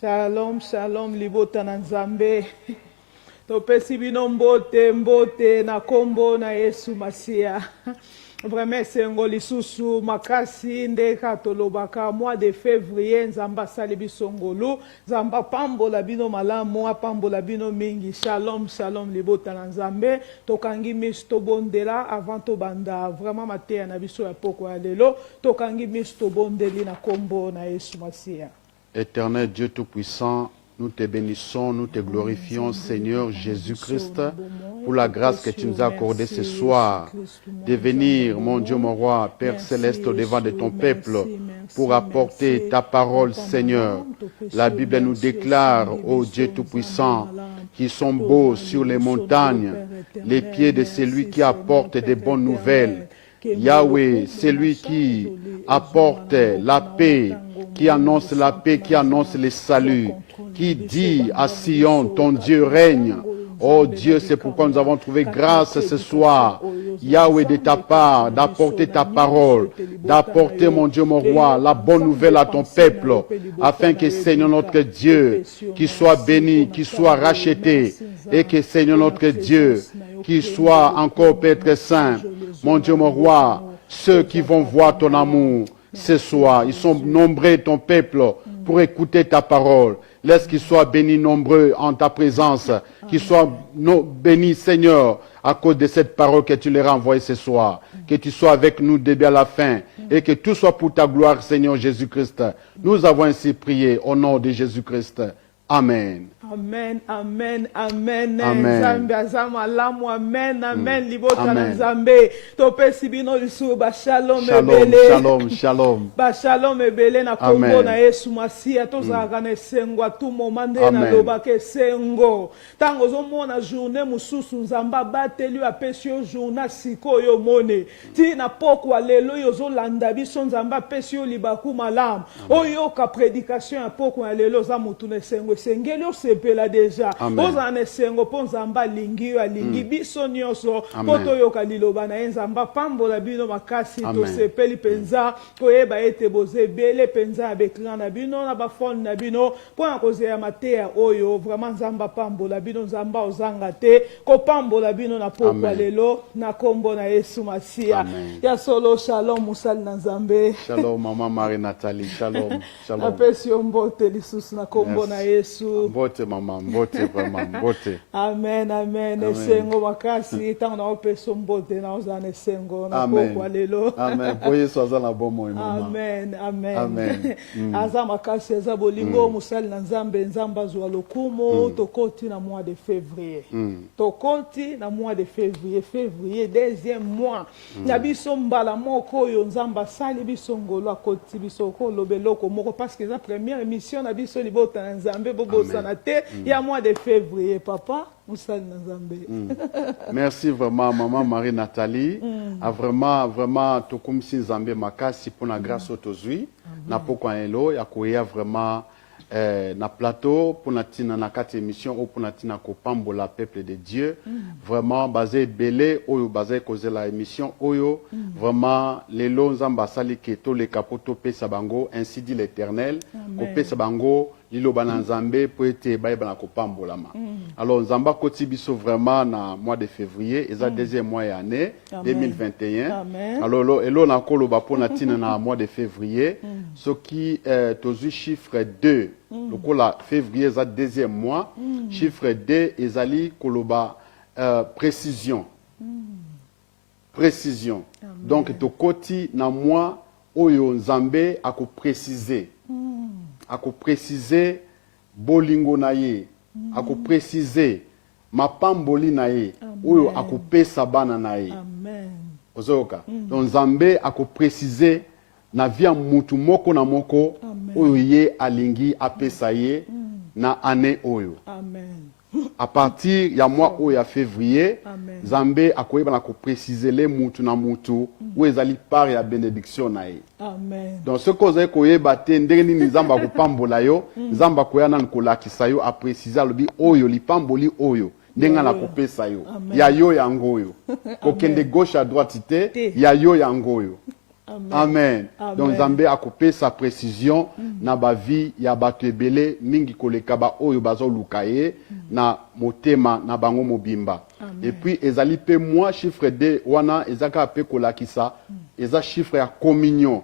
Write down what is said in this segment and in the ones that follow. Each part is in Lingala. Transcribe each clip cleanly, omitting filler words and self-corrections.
Shalom, shalom, libota na nzambe. Topesi bino mbote, mbote na kombo na Yesu Masia. Vraiment sengo lisusu makasi ndeka tolobaka mois de février nzamba sali bisongolu nzamba pambola bino malamu apambola bino mingi. Shalom, shalom, libota na nzambe. Tokangi misto bondela avant to banda vraiment mateya na biso ya poko ya lelo. Tokangi misto bondeli na kombo na Yesu Masia. Éternel Dieu Tout-Puissant, nous te bénissons, nous te glorifions, Seigneur Jésus-Christ, pour la grâce que tu nous as accordée ce soir, de venir, mon Dieu, mon roi, Père Céleste, au devant de ton peuple, pour apporter ta parole, Seigneur. La Bible nous déclare, ô Dieu Tout-Puissant, qui sont beaux sur les montagnes, les pieds de celui qui apporte des bonnes nouvelles. Yahweh, c'est lui qui apporte la paix, qui annonce la paix, qui annonce le salut, qui dit à Sion, ton Dieu règne. Oh Dieu, c'est pourquoi nous avons trouvé grâce ce soir, Yahweh, de ta part, d'apporter ta parole, d'apporter, mon Dieu, mon roi, la bonne nouvelle à ton peuple, afin que, Seigneur notre Dieu, qu'il soit béni, qu'il soit racheté, et que, Seigneur notre Dieu, qu'il soit encore Père Saint, mon Dieu, mon roi, ceux qui vont voir ton amour ce soir, ils sont nombreux, ton peuple, pour écouter ta parole. Laisse qu'ils soient bénis nombreux en ta présence, qu'ils soient bénis, Seigneur, à cause de cette parole que tu leur as envoyée ce soir. Que tu sois avec nous début à la fin et que tout soit pour ta gloire, Seigneur Jésus-Christ. Nous avons ainsi prié au nom de Jésus-Christ. Amen. Amen, amen, amen. Amen. Nzambe azama lamu, amen, amen. Libota na nzambe. Topesi bino lisu ba shalom ebele. Shalom, shalom. Ba shalom ebele na kombo na Yesu Masia. Tozalaka na esengo tu momande na lobaka esengo. Tango ozomona journée mususu nzamba bateli apesi yo journée sikoyo mone. Ti na pokwa lelo yo zolanda biso nzamba apesi yo libaku malamu. Oyo ka prédication ya pokwa lelo za mutu na esengo esengeli yo sepela deja. Oza na esengo po nzamba lingi yo alingi biso nyonso po toyoka liloba na nzamba pambola bino makasi to sepeli penza koyeba ete boze bele penza ya bekran na bino na bafone na bino po na kozeya mateya oyo vraiment nzamba pambola bino nzamba ozanga te ko pambola bino na pokwa lelo na kombo na Yesu Masia. Ya solo shalom musali na nzambe. Shalom Maman Marie-Nathalie. Shalom. Shalom. Apesi yo mbote lisusu na kombo na Yesu. Mbote maman, mbote vraiment, mbote. Amen, amen. Esengo makasi tango na opeso mbote na ozana esengo na pokwa lelo. Amen. Boye soza na bomo maman. Amen, amen. Amen. Aza makasi eza bolingo musali na nzambe nzamba zwa lokumo tokoti na mois de février. Tokoti na mois de février, février deuxième mois. Na biso mbala moko yo nzamba sali biso ngolo akoti biso ko lobeloko moko parce que la première émission na biso libota na nzambe bobo sana te ya mois de février papa musali na nzambe. Merci vraiment maman Marie-Nathalie. A vraiment tokumisi nzambe makasi pour la grâce autozui na pokwa elo ya koya vraiment na plateau pour na tina na kati émission ou pour na tina ko pambola peuple de Dieu vraiment basé belé oyo basé cause la émission oyo vraiment lelo nzamba sali ke to le kapoto pesa bango ainsi dit l'Éternel ko pesa bango liloba na nzambe po ete bayeba na ko pambola ma. Alors nzamba koti biso vraiment na mois de février et ça deuxième mois ya année 2021. Alors elo na koloba pour na tina na mois de février ce qui tozu chiffre 2 le kola février ça deuxième mois chiffre 2 ezali koloba précision. Précision. Donc to koti na mois oyo nzambe ako préciser. Ako préciser bolingo na ye, ako préciser mapamboli na ye, oyo ako pesa bana na ye. Amen. Ozoka. Donc nzambe ako préciser na via mutu moko na moko oyo ye alingi apesa ye na année oyo. Amen. À partir ya mois oyo ya février, nzambe akoyeba na ko préciser les mutu na mutu où ezali part ya bénédiction na ye. Amen. Donc ce que vous avez koyeba te ndenge nini nzamba ko pambola yo, nzamba koya na kolakisa yo a préciser lobi oyo lipamboli oyo ndenga na kopesa yo. Ya yo yango yo. Kokende gauche à droite te, ya yo yango yo. Amen. Donc Nzambe a coupé sa précision na ba vie ya bato ebele mingi koleka ba oyo bazo lukaye na motema na bango mobimba. Et puis ezali pe moi chiffre de wana ezaka pe kolakisa eza chiffre ya communion.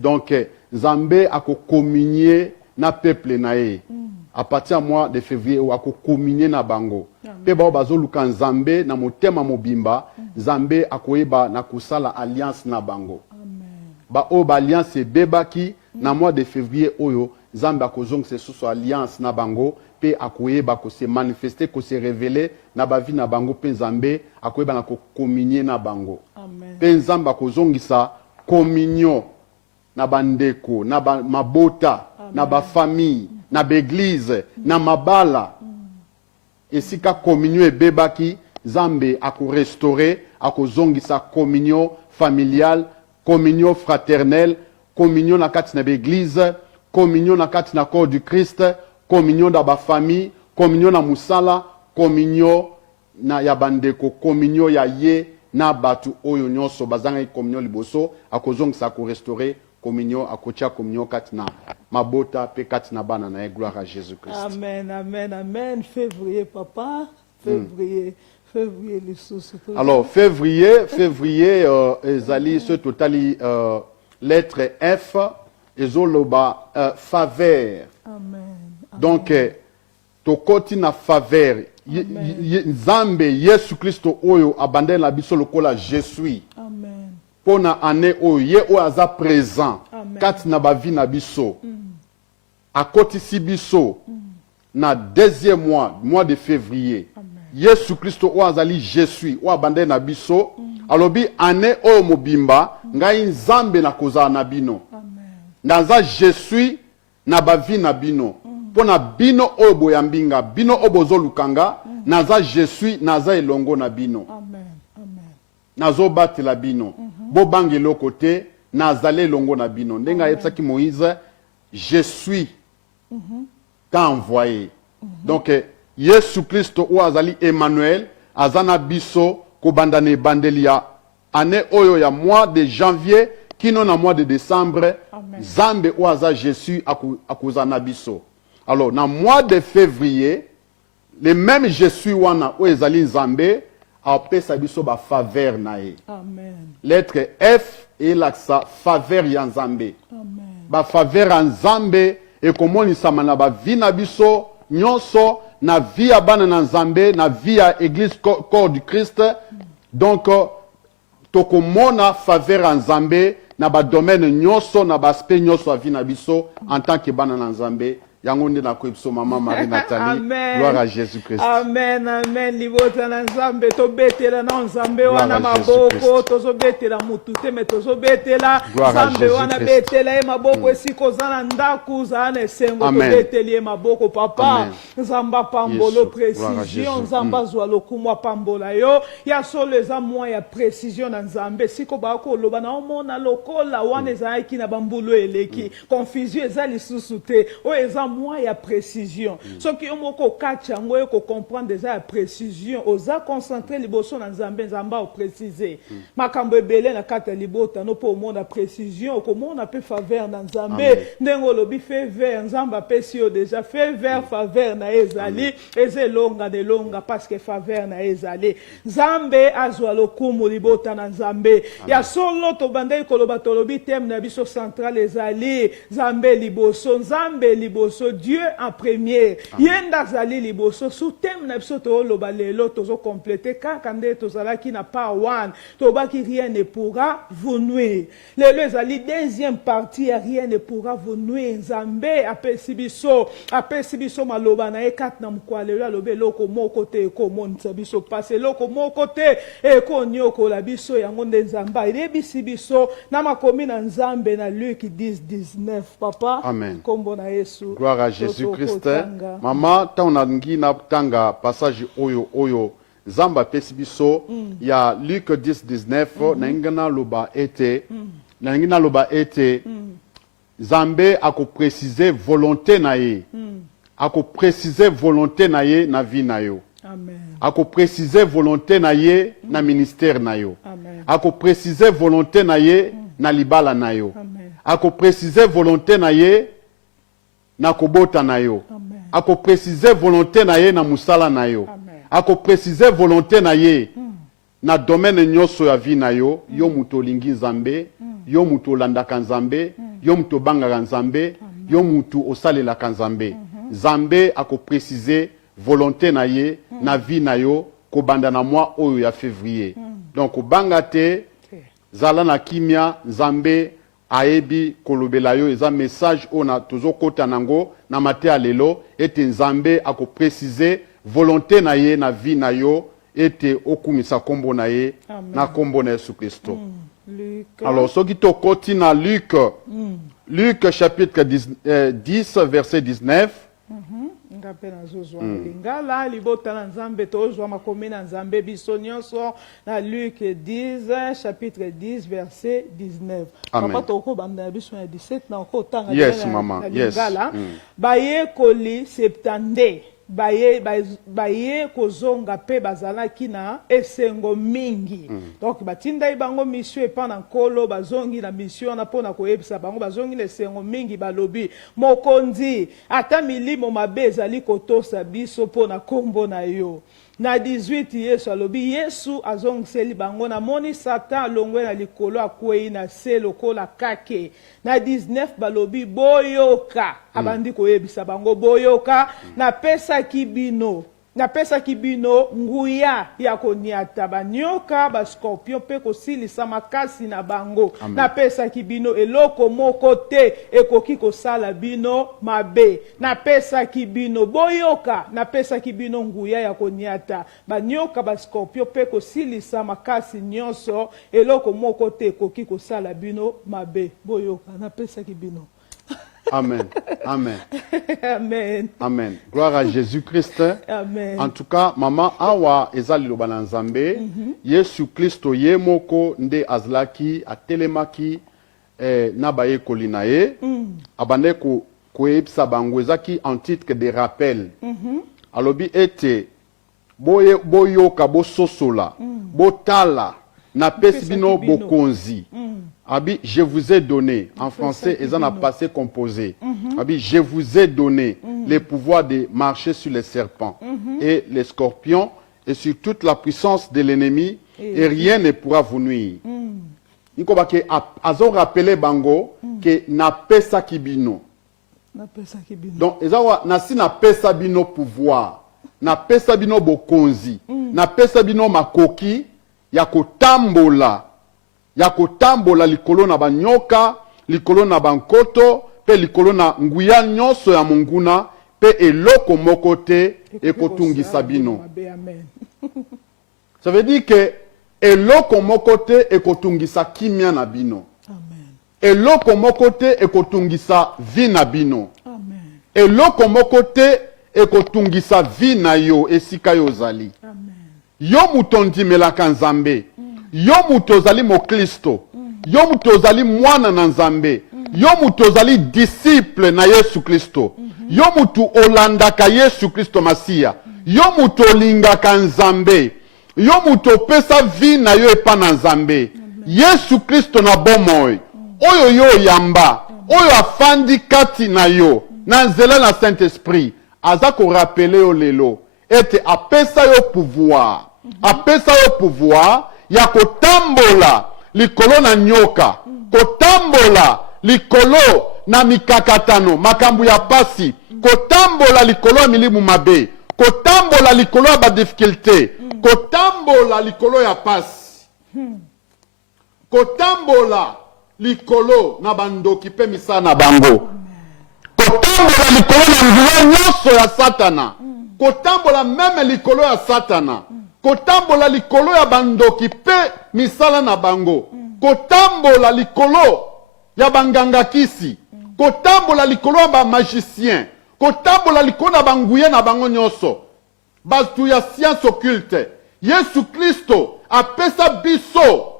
Donc Nzambe a ko communier na peuple na ye. À partir du mois de février ou a ko communier na bango. Pe ba bazo luka Nzambe na motema mobimba, Nzambe akoyeba na kusala alliance na bango. Ba o ba alliance bebaki na mois de février oyo Nzambe akozong se sous alliance na bango pe akoyeba ko se manifester ko se révéler na ba vie na bango pe Nzambe akoyeba na ko communier na bango. Pe Nzambe akozongisa communion na bandeko, na ba mabota, na ba famille, na l'église, na mabala. Et si ka communion e bebaki, Nzambe ako restaurer, ako zongisa communion familiale, communion fraternelle, communion na kati na l'église, communion na kati na corps du Christ, communion na ba famille, communion na musala, communion na ya bandeko, communion ya ye na batu oyo nyonso bazanga communion liboso, ako zongisa ko restaurer communion akotia communion katina mabota pe katina bana na gloire à Jésus-Christ. Amen, amen, amen. Février papa, février les sous. Alors février ezali ce totali lettre F ezoloba faveur. Amen. Donc tokoti na faveur. Nzambe Yesu Kristo oyo abandela na biso lokola je suis. Amen. Pona ane oyo ye oyo aza présent kati na ba vie na biso akotisi biso na deuxième mois de février. Yesu Kristo oyo azali je suis oyo abandeli na biso alobi ane oyo mobimba ngai Nzambe na kozala na bino naza je suis na ba vie na bino pona bino oyo boyambinga bino oyo bozolukanga naza je suis naza elongo na bino nazo batela bino bobangi loko te nazale longo na bino ndenga yebsaki Moïse je suis t'a envoyé. Donc Yesu Kristo ou azali Emmanuel azana biso ko bandane bandelia année oyo ya mois de janvier kino na mois de décembre Zambe ou aza Jésus akuzana biso. Alors na mois de février le même je suis wana ou ezali Nzambe apesa biso ba faveur na ye. Amen. Lettre F et l'accent faveur ya Nzambe. Amen. Ba faveur ya Nzambe e komonisama na ba vie na biso nyonso na vie ya bana na Nzambe na vie ya église corps du Christ. Donc tokomona faveur ya Nzambe na ba domaine nyonso na ba aspect nyonso ya vie na biso en tant que bana na Nzambe. Yangonde na koyebso maman Marie Nathalie. Gloire à Jésus-Christ. Amen, amen. Libota na Nzambe to betela na Nzambe wana maboko tozo betela mutu te me tozo betela Nzambe wana betela e maboko esiko zana ndaku zana esengo to beteli e maboko papa Nzamba pambolo précision Nzamba zwa lokumwa pambola yo ya solo eza mwa ya précision na Nzambe siko ba ko loba na omona lokola wana ezaki na bambulu eleki confusion eza lisusu te o eza moi ya précision. Ce qui omoko kacha ngoye ko comprendre déjà la précision, oza concentrer liboso na Nzambe Nzamba o préciser. Makambo ebele na kata libota no po monde précision, comment on peut faveur na Nzambe, ndengo lobi faveur Nzamba pesi o déjà faveur faveur na ezali, eze longa de longa parce que faveur na ezali. Nzambe azwa lokumu libota na Nzambe. Ya solo to bandai ko loba to lobi thème na biso central ezali, Nzambe liboso, Nzambe liboso Dieu en premier. Yenda zali liboso sous thème na biso to loba lelo tozo compléter kaka nde tozala ki na part 1 to ba ki rien ne pourra vous nuire. Lelo ezali deuxième partie rien ne pourra vous nuire. Nzambe apesi biso maloba na ekat na mkwalelo alobe loko moko te ko monisa biso passe loko moko te e ko nyoko la biso yango nde Nzamba irebisi biso na makomi na Nzambe na Luc 10:19 papa. Amen. Kombo na Yesu. Gloire à Jésus-Christ. Maman, ta onangi na tanga passage oyo Zamba pesibiso ya Luc 10:19 na ngana loba ete Zambe ako préciser volonté na ye. Ako préciser volonté na ye na vie na yo. Amen. Ako préciser volonté na ye na ministère na yo. Amen. ako préciser volonté na ye na libala na yo, ako préciser volonté na ye na kobota na yo, ako préciser volonté na ye na musala na yo, ako préciser volonté na ye na domaine nyonso ya vie na yo, yo muto lingi Nzambe, yo muto landaka Nzambe, yo muto bangaka Nzambe, yo muto osalelaka Nzambe. Nzambe ako préciser volonté na ye na vie na yo kobanda na mois oyo ya février. Donc obanga te zala na kimia, Nzambe aebi kolobela yo eza message ona tozo kota nango na mate alelo ete Nzambe ako préciser volonté na ye na vie na yo ete okumisa kombo na ye na kombo na Yesu Kristo. Alors soki to koti na Luc Luc chapitre 10 verset 19. Ngapena zozwa lingala libota na Nzambe tozwa makomi na Nzambe biso nyonso na Luc 10 chapitre 10 verset 19. Papa toko banda biso na 17 na ko tanga na lingala baye koli septande baye kozonga pe bazalaki na esengo mingi. Donc batinda bango mission epa na nkolo bazongi na mission na pona koyebisa bango bazongi na esengo mingi balobi mokonzi ata milimo mabe ezali kotosa biso pona kombo na yo. Na 18 Yesu alobi Yesu azongiseli bango na moni Satan longwe na likolo akwei na se lokola kake. Na 19 balobi boyoka abandi koyebisa bango boyoka na pesa kibino. Na pesa kibino nguya ya koniata banyoka ba scorpion pe kosilisa makasi na bango. Na pesa kibino eloko moko te ekoki kosala bino mabe. Na pesa kibino boyoka na pesa kibino nguya ya koniata banyoka ba scorpion pe kosilisa makasi nyonso eloko moko te ekoki kosala bino mabe. Boyoka na pesa kibino. Amen. Amen. Amen. Amen. Gloire à Jésus-Christ. Amen. En tout cas, maman awa ezali loba na Nzambe, Yesu Kristo ye moko nde azlaki atelemaki na baye kolina ye, abande koyebisa bango ezaki en titre de rappel. Alobi ete boyoka bososola, botala na pesi bino bokonzi. Abi, je vous ai donné, en français, ils en ont passé composé. Abi, je vous ai donné les pouvoirs de marcher sur les serpents et les scorpions et sur toute la puissance de l'ennemi et rien ne pourra vous nuire. Niko bake azo rappelé bango que na pesa kibino. Donc, nasi na pesa bino pouvoir, na pesa bino bokonzi, na pesa bino makoki ya kotambola. Ya kotambola likolo na banyoka, likolo na bankoto, pe likolo na nguya nyonso ya munguna, pe eloko moko te ekotungisa bino. Ça veut dire que eloko moko te ekotungisa kimia na bino. Eloko moko te ekotungisa vi na bino. Eloko moko te ekotungisa vi na yo esika yo zali. Yo mutondimelaka Nzambe. Yo mutozali mokristo, yo mutozali mwana na Nzambe, yo mutozali disciple na Yesu Kristo, yo mutu olandaka Yesu Kristo Masia, yo mutu olingaka Nzambe, yo mutu opesa vi na yo epa na Nzambe, Yesu Kristo na bomoi, oyo yo yamba, oyo afandi kati na yo, na nzela na Saint-Esprit, aza ko rappeler yo lelo, ete apesa yo pouvoir, ya kotambola likolo na nyoka, kotambola likolo na mikakatano, makambu ya pasi, kotambola likolo ya milimu mabe, kotambola likolo ya ba difficulté, kotambola likolo ya pasi, kotambola likolo na bandoki pe misala na bango, kotambola likolo na nguya nyonso ya Satana, kotambola meme likolo ya Satana, kotambola likolo ya bandoki pe misala na bango, kotambola likolo ya banganga kisi, kotambola likolo ya ba magicien, kotambola likolo na banguye na bango nyonso, batu ya science occulte. Yesu Kristo apesa biso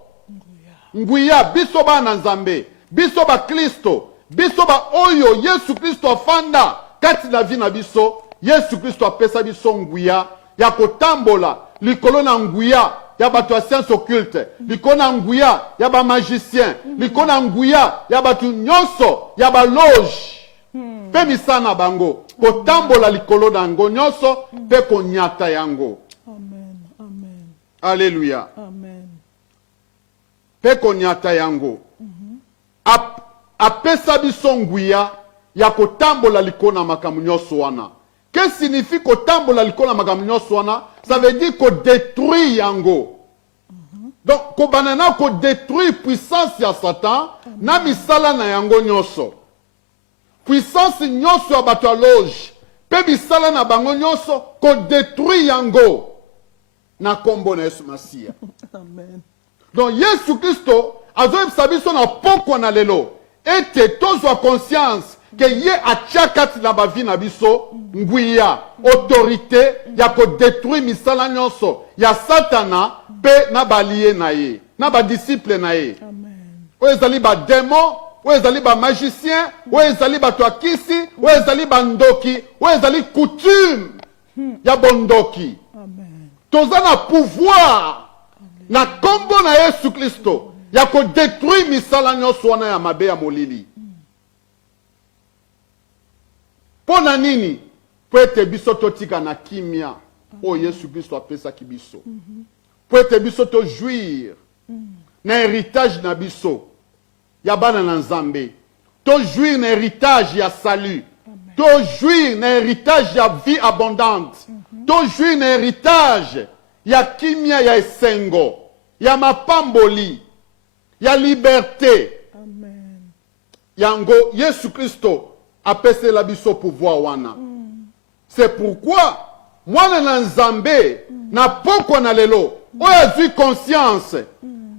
nguya, biso bana Nzambe, biso ba Kristo, biso ba oyo Yesu Kristo afanda kati na vi na biso. Yesu Kristo apesa biso nguya ya kotambola likolo na nguya ya bato ya science occulte, likolo na nguya ya ba magicien, likolo na nguya ya bato nyonso ya ba loge. Pe misala na bango, kotambola likolo na yango nyonso pe konyata yango. Amen. Amen. Alléluia. Amen. Pe konyata yango. Apesa biso nguya ya kotambola likolo na makambo nyonso wana. Qu'est-ce que signifie kotambola likolo na makambo nyonso wana? Ça veut dire ko détruire yango. Donc ko banana ko détruire puissance ya Satan na misala na yango nyonso. Puissance nyonso ya bato ya loge pe misala na bango nyonso ko détruire yango na kombo na Yesu Masiya. Amen. Donc Yesu Kristo azoyebisa biso na pokwa na lelo ete tozwa conscience que ye atia kati na bavi na biso nguya autorité ya kodétruire misala nyonso ya Satana pe na balie na ye na badisciple na ye. Amen. Oyo ezali badémon, oyo ezali bamagicien, oyo ezali bato ya kisi, oyo ezali bandoki, oyo ezali coutume ya bondoki. Amen. Toza na pouvoir na kombo na Yesu Kristo ya kodétruire misala nyonso wana ya mabe ya molili. Pona nini? Po ete biso totika na kimia oyo Yesu Kristo apesaki biso. Po ete biso to jouir na héritage na biso ya bana na Nzambe. To jouir na héritage ya salut. To jouir na héritage ya vie abondante. To jouir na héritage ya kimia ya esengo, ya mapamboli, ya liberté. Amen. Yango Yesu Kristo apese la biso pouvoir wana. C'est pourquoi mwana na Nzambe na pokwa na lelo oyo azwi conscience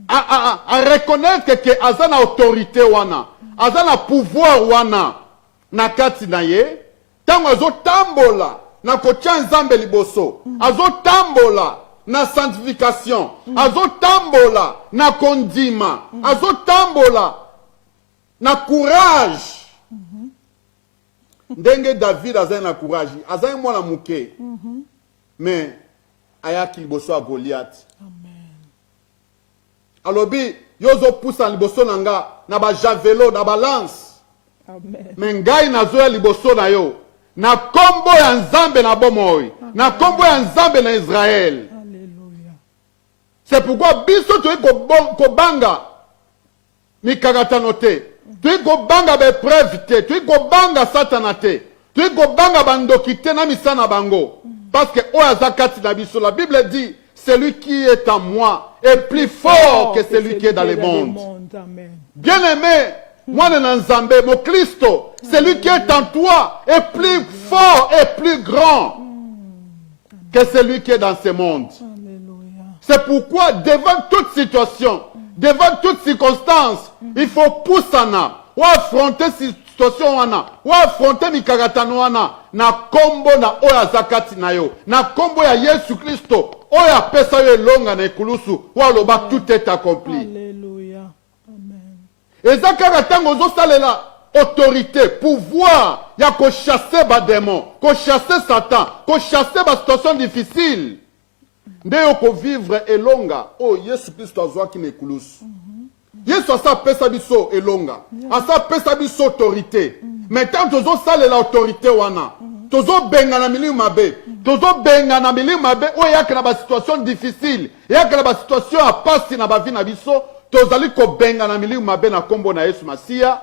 a reconnaître que aza na autorité wana, aza na pouvoir wana na kati na ye, tango azotambola na kotia Nzambe liboso, azotambola na sanctification, azotambola na kondima, azotambola na courage. Ndenge David azali na courage, azali mwana muke, mais ayaki liboso ya Goliath. Alobi yozo poussa liboso na nga na ba javelo na balance. Amen. Mais ngai nazoya liboso na yo na kombo ya Nzambe na bomoi, na kombo ya Nzambe na Israël. Alléluia. C'est pourquoi biso toyi kobanga mikakatano te, toyi kobanga bepreuve te, toyi kobanga Satana te, toyi kobanga bandoki te na misana bango. Parce que oyo aza kati na biso, la Bible dit celui qui est en moi est plus fort que celui qui est dans le monde. Amen. Bien-aimé, moi na Nzambe, mon Christ, celui qui est en toi est plus fort et plus grand que celui qui est dans ce monde. Alléluia. C'est pourquoi devant toute situation, devant toute circonstance, il faut poussana ou affronter cette situation wana, ou affronter mikakatano wana na kombo na oya zakati na yo, na kombo ya Yesu Kristo oya pesa yo elonga na ekulusu waloba tout est accompli. Alléluia. Amen. Eza kaka tango ozosalela autorité, pouvoir ya kochasser ba démon, kochasser Satan, kochasser ba situation difficile. Nde yo ko vivre elonga o Yesu Kristo azwaki na ekulusu. Yesu asa pesa biso elonga, asa pesa biso autorité. Maintenant tozo salela autorité wana, tozo benga na milieu mabe, tozo benga na milieu mabe o yaka na ba situation difficile, yaka na ba situation a pasi na ba vie na biso, tozali ko benga na milieu mabe na kombo na Yesu Masiya.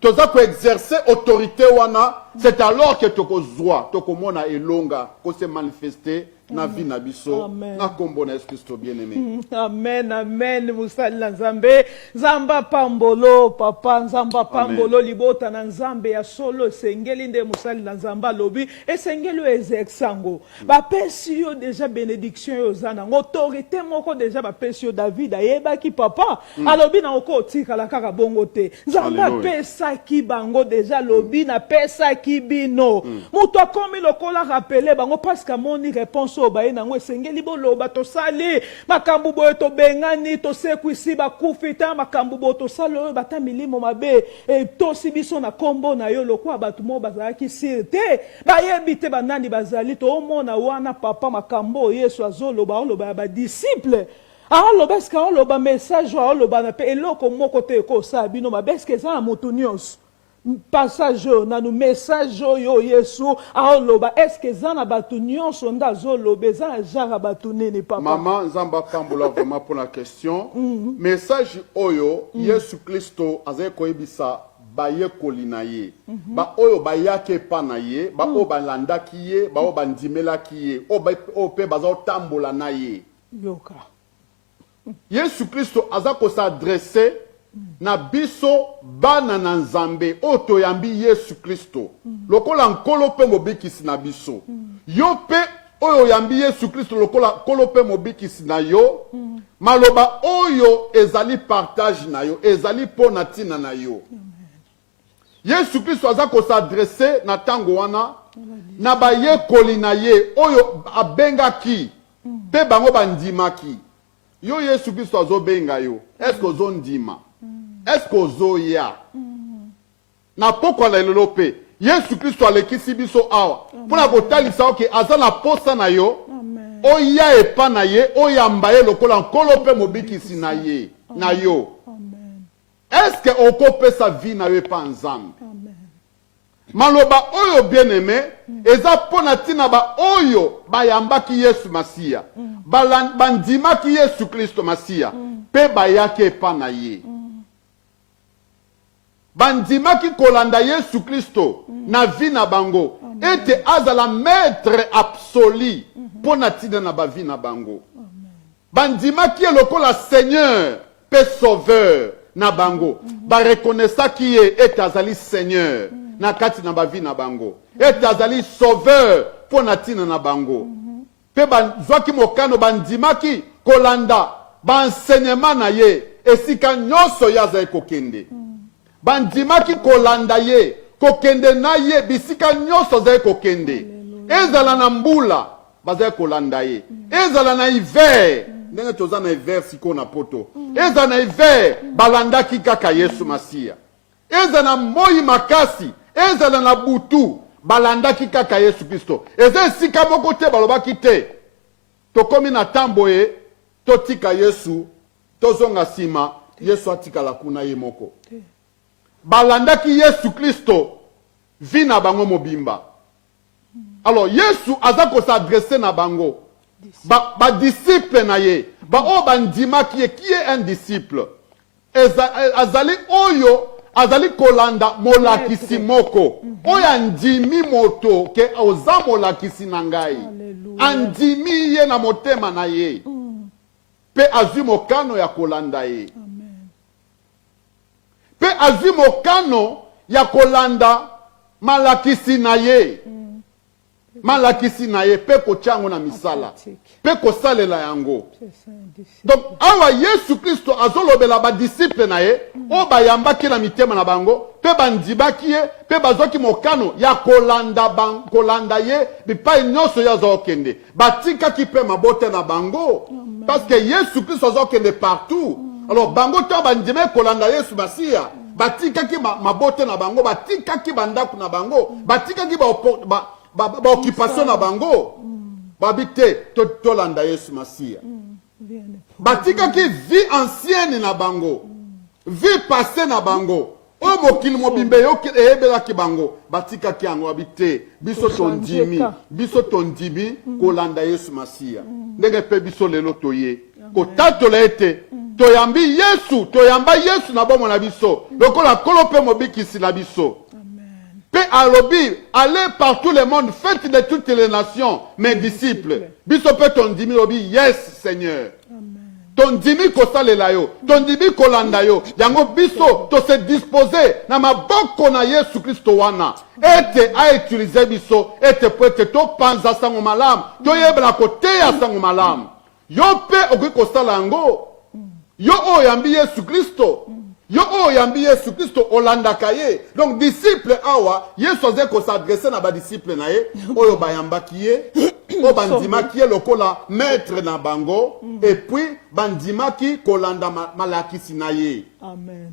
Toza ko exercer autorité wana, c'est alors que tokozwa, tokomona elonga, ko se manifester na vie na biso, na kombo na Yesu Kristo bien-aimé. Amen, amen. Musali na Nzambe, Nzamba pambolo, papa, Nzamba pambolo, libota na Nzambe ya solo, sengeli nde musali na Nzamba lobi, et sengeli exerçango. Ba pesi yo déjà bénédiction yo zana, autorité moko déjà ba pesi yo David, ayeba ki papa, alobi na oko tika la kaka bongo te. Nzamba pesa ki bango déjà lobi na pesa ki bino. Muto akomi lokola rappeler bango parce que moni réponse obaye nango esengeli boloba tosali makambu boyo to bengani to sekwisi bakufita makambu boyo tosali oyo bata milimo mabe e tosi biso na kombo na yo lokwa batu mo bazalaki sirte bayebi te banani bazali to omona wana papa makambo Yesu azoloba oloba ya ba disciple aloba eske aloba message aloba na pe eloko moko te ekosala bino mabe eske eza na moto nyonso passage na no message oyo Yesu aloba eske eza na bato nyonso nde azoloba eza na genre bato nene papa maman nzamba pambola vraiment pour la question message oyo Yesu Kristo azali koyebisa bayekoli na ye ba oyo bayaki epa na ye ba oyo balandaki ye ba oyo bandimelaki ye oyo mpe baza kotambola na ye yoka Yesu Kristo aza kosadresse na biso bana na nzambe oyo toyambi Yesu Kristo lokola nkolo mpe mobikisi na biso yo mpe oyo oyambi Yesu Kristo lokola nkolo mpe mobikisi na yo maloba oyo ezali partage na yo ezali mpo na ntina na yo Yesu Kristo aza kosadresse na ntango wana na bayekoli na ye oyo abengaki mpe bango bandimaki yo Yesu Kristo azobenga yo eske ozondima eske ozoya na pokwa na lelo mpe Yesu Kristo alekisi biso awa mpona kotalisa oke aza na posa na yo oya epa na ye oyamba ye lokola nkolo mpe mobikisi na ye na yo eske okopesa vi na yo epa nzambe maloba oyo bien-aimé eza mpo na ntina ba oyo bayambaki Yesu Masiya bandimaki Yesu Kristo Masiya mpe bayaki epa na ye bandimaki kolanda Yesu Kristo na vi na bango ete azala maître absolu mpo na ntina na bavi na bango bandimaki ye lokola Seigneur mpe Sauveur na bango barekonesaki ye ete azali Seigneur na kati na bavi na bango ete azali Sauveur mpo na ntina na bango mpe bazwaki mokano bandimaki kolanda baenseignement na ye esika nyonso ye azali kokende bandimaki kolanda ye kokende na ye bisika nyonso azali kokende ezala na mbula bazali kolanda ye ezala na hiver ndenge toza na hiver sikoyo na poto ezala na hiver balandaki kaka Yesu Masiya ezala na moi makasi ezala na butu balandaki kaka Yesu Kristo eza esika moko te balobaki te tokomi na ntambo ye totika Yesu tozonga nsima Yesu atikala kuna ye moko balandaki Yesu Kristo vi na bango mobimba alors Yesu aza kosadresse na bango disciple na ye oyo bandimaki ye qui est un disciple azali oyo azali kolanda molakisi moko oyo andimi moto ke oza molakisi na ngai andimi ye na motema na ye mpe azwi mokano ya kolanda ye mpe azwi mokano ya kolanda malakisi na ye malakisi na ye mpe kotyango na misala mpe kosalela yango donc awa Yesu Kristo azolobela badisiple na ye oyo bayambaki na mitema na bango mpe bandibaki ye mpe bazwaki mokano ya kolanda ye bipai nyonso ye azokende batikaki mpe mabote na bango parce que Yesu Kristo azokende partout alors bango to bandime kolanda Yesu Masiya batikaki mabote na bango batikaki bandako na bango batikaki baoccupation na bango babi te tolanda Yesu Masiya batikaki vie ancienne na bango vie passée na bango oyo mokili mobimba eyebelaki bango batikaki yango babi te biso tondimi kolanda Yesu Masiya ndenge mpe biso lelo toye kotatola ete toyambi Yesu toyamba Yesu na bomo na biso lokola nkolo mpe mobikisi na biso Pe alobi, allez par tout le monde, faites de toutes les nations mes disciples. Biso pe ton dimi lobi, yes Seigneur. Ton dimi kosalela yo, ton dimi kolanda yo. Yango biso to se disposer na maboko na Yesu Kristo wana. Ete a utiliser biso, ete poete to panza sango malam, to yebla kote ya sango malam. Yo pe oki kosala yango. Yo oyambi Yesu Kristo. Yo oyambi Yesu Kristo olandaka ye. Donc disciple awa Yesu aze ko s'adresser na ba disciple na ye oyo bayambaki ye o bandimaki ye lokola maître na bango et puis bandimaki kolanda malakisi na ye. Amen.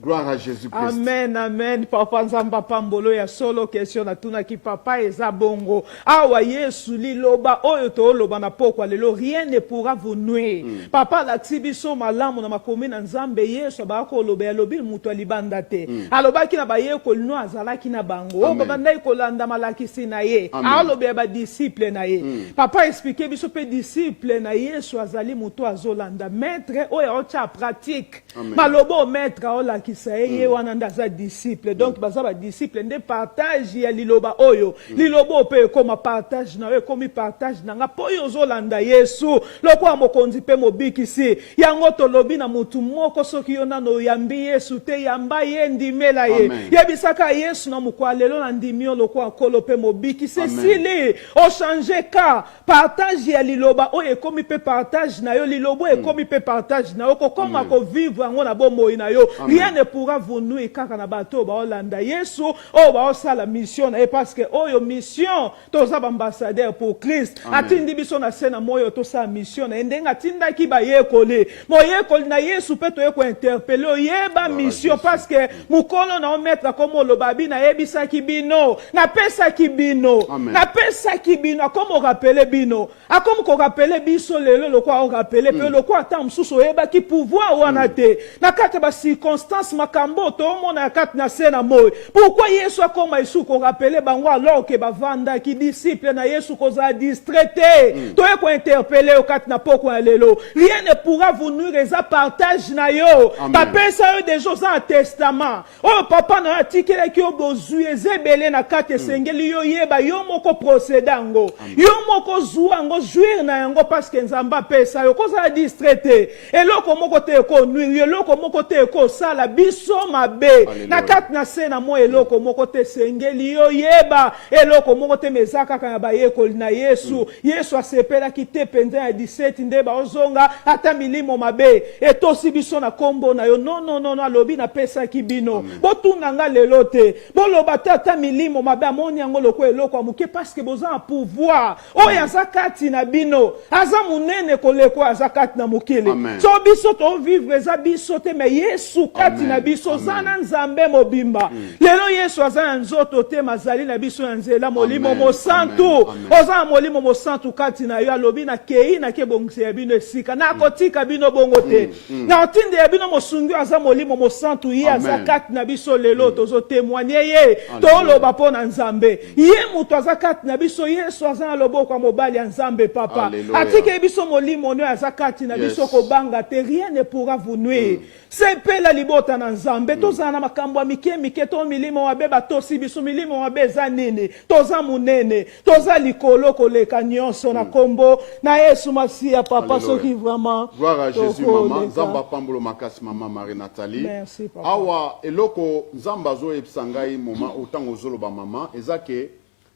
Gloire à Jésus-Christ. Amen, amen. Papa nzamba pambolo ya solo question na tuna ki papa eza bongo. Awa Yesu liloba oyo to loba na pokwa lelo rien ne pourra vous nuire. Papa la tibiso malamu na makomi na nzambe Yesu ba ko loba lobi mutu alibanda te. Aloba ki na ba ye ko no azala ki na bango. O baba ndai ko landa malaki sina ye. Alobe ba disciple na ye. Papa expliquer biso pe disciple na Yesu azali mutu azolanda. Maître oyo ocha pratique. Malobo maître ola kisaye wana ndaza disciple donc baza ba disciple nde partage ya liloba oyo liloba pe koma partage na we komi partage nanga poyo zolanda Yesu lokwa mokonzi pe mobikisi yango tolobi na mutu moko soki yona no yambi Yesu te yamba ye ndimela ye yebisaka Yesu na mukwalelo na ndimio lokwa kolo pe mobikisi sili o changer ka partage ya liloba oyo komi pe partage na yo liloba e komi pe partage na yo ko koma ko vivre ngo na bomoi na yo rien ne pourra vous nuire kaka na bato ba olanda Yesu o ba osala mission na parce que oyo mission toza ba ambassadeur pour Christ atindi biso na sena moyo to sa mission na ndenga tinda ki ba yekole moyekole na Yesu pe to yeko interpeller yeba mission parce que mukolo na mettre comme lo babi na yebisa ki bino na pesa ki bino na pesa ki bino comme rappeler bino a comme ko rappeler biso lelo lo kwa o rappeler pe lo kwa tam suso yeba ki pouvoir wana te na kata ba circonstance makambo to mona kat na sena moy pourquoi Yesu akoma Yesu ko rappeler bango alors que bavanda ki disciple na Yesu ko za distraité to e ko interpeller o kat na poko lelo rien ne pourra vous nuire ça partage na yo pa pesa yo des choses en testament oh papa na atikele ki obozui ezebele na kat esengeli yo yeba yo moko procédango yo moko zuango juir na yango parce que nzamba pesa yo ko za distraité eloko moko te ko nuire eloko moko te ko sala biso mabe na kat na sena mo eloko moko te sengeli yo yeba eloko moko te mezaka kana ba yekoli na Yesu Yesu asepela ki te penza ya 17 nde ba ozonga ata milimo mabe etosi biso na kombo na yo non alobi na pesa ki bino botuna nga lelo te boloba ata milimo mabe amoni yango loko eloko amuke parce que boza en pouvoir oyo azakati na bino aza munene koleko azakati na mokili so biso to vivre za biso te me Yesu kati na biso zana nzambe mobimba lelo Yesu azana nzoto te mazali na biso ya nzela molimo mosantu oza molimo mosantu kati na yo alobi na kei na kebongisi ya bino esika na kotika bino bongo te na otinde ya bino mosungi aza molimo mosantu ye aza kati na biso lelo tozo témoigner ye toloba po na nzambe ye mutu aza kati na biso Yesu aza na loboko ya mobali ya nzambe papa atike biso molimo no aza kati na biso kobanga te rien ne pourra vous nuire sepela libota na nzambe toza na makambo ya mike to milimo wabe batosi biso milimo wabe za nini toza munene toza likolo koleka nyonso na kombo na Yesu Masia papa soki vraiment gloire à Jésus maman nzamba pambolo makasi maman Marie Nathalie merci papa awa eloko nzamba zo episangai moma otango zoloba maman ezake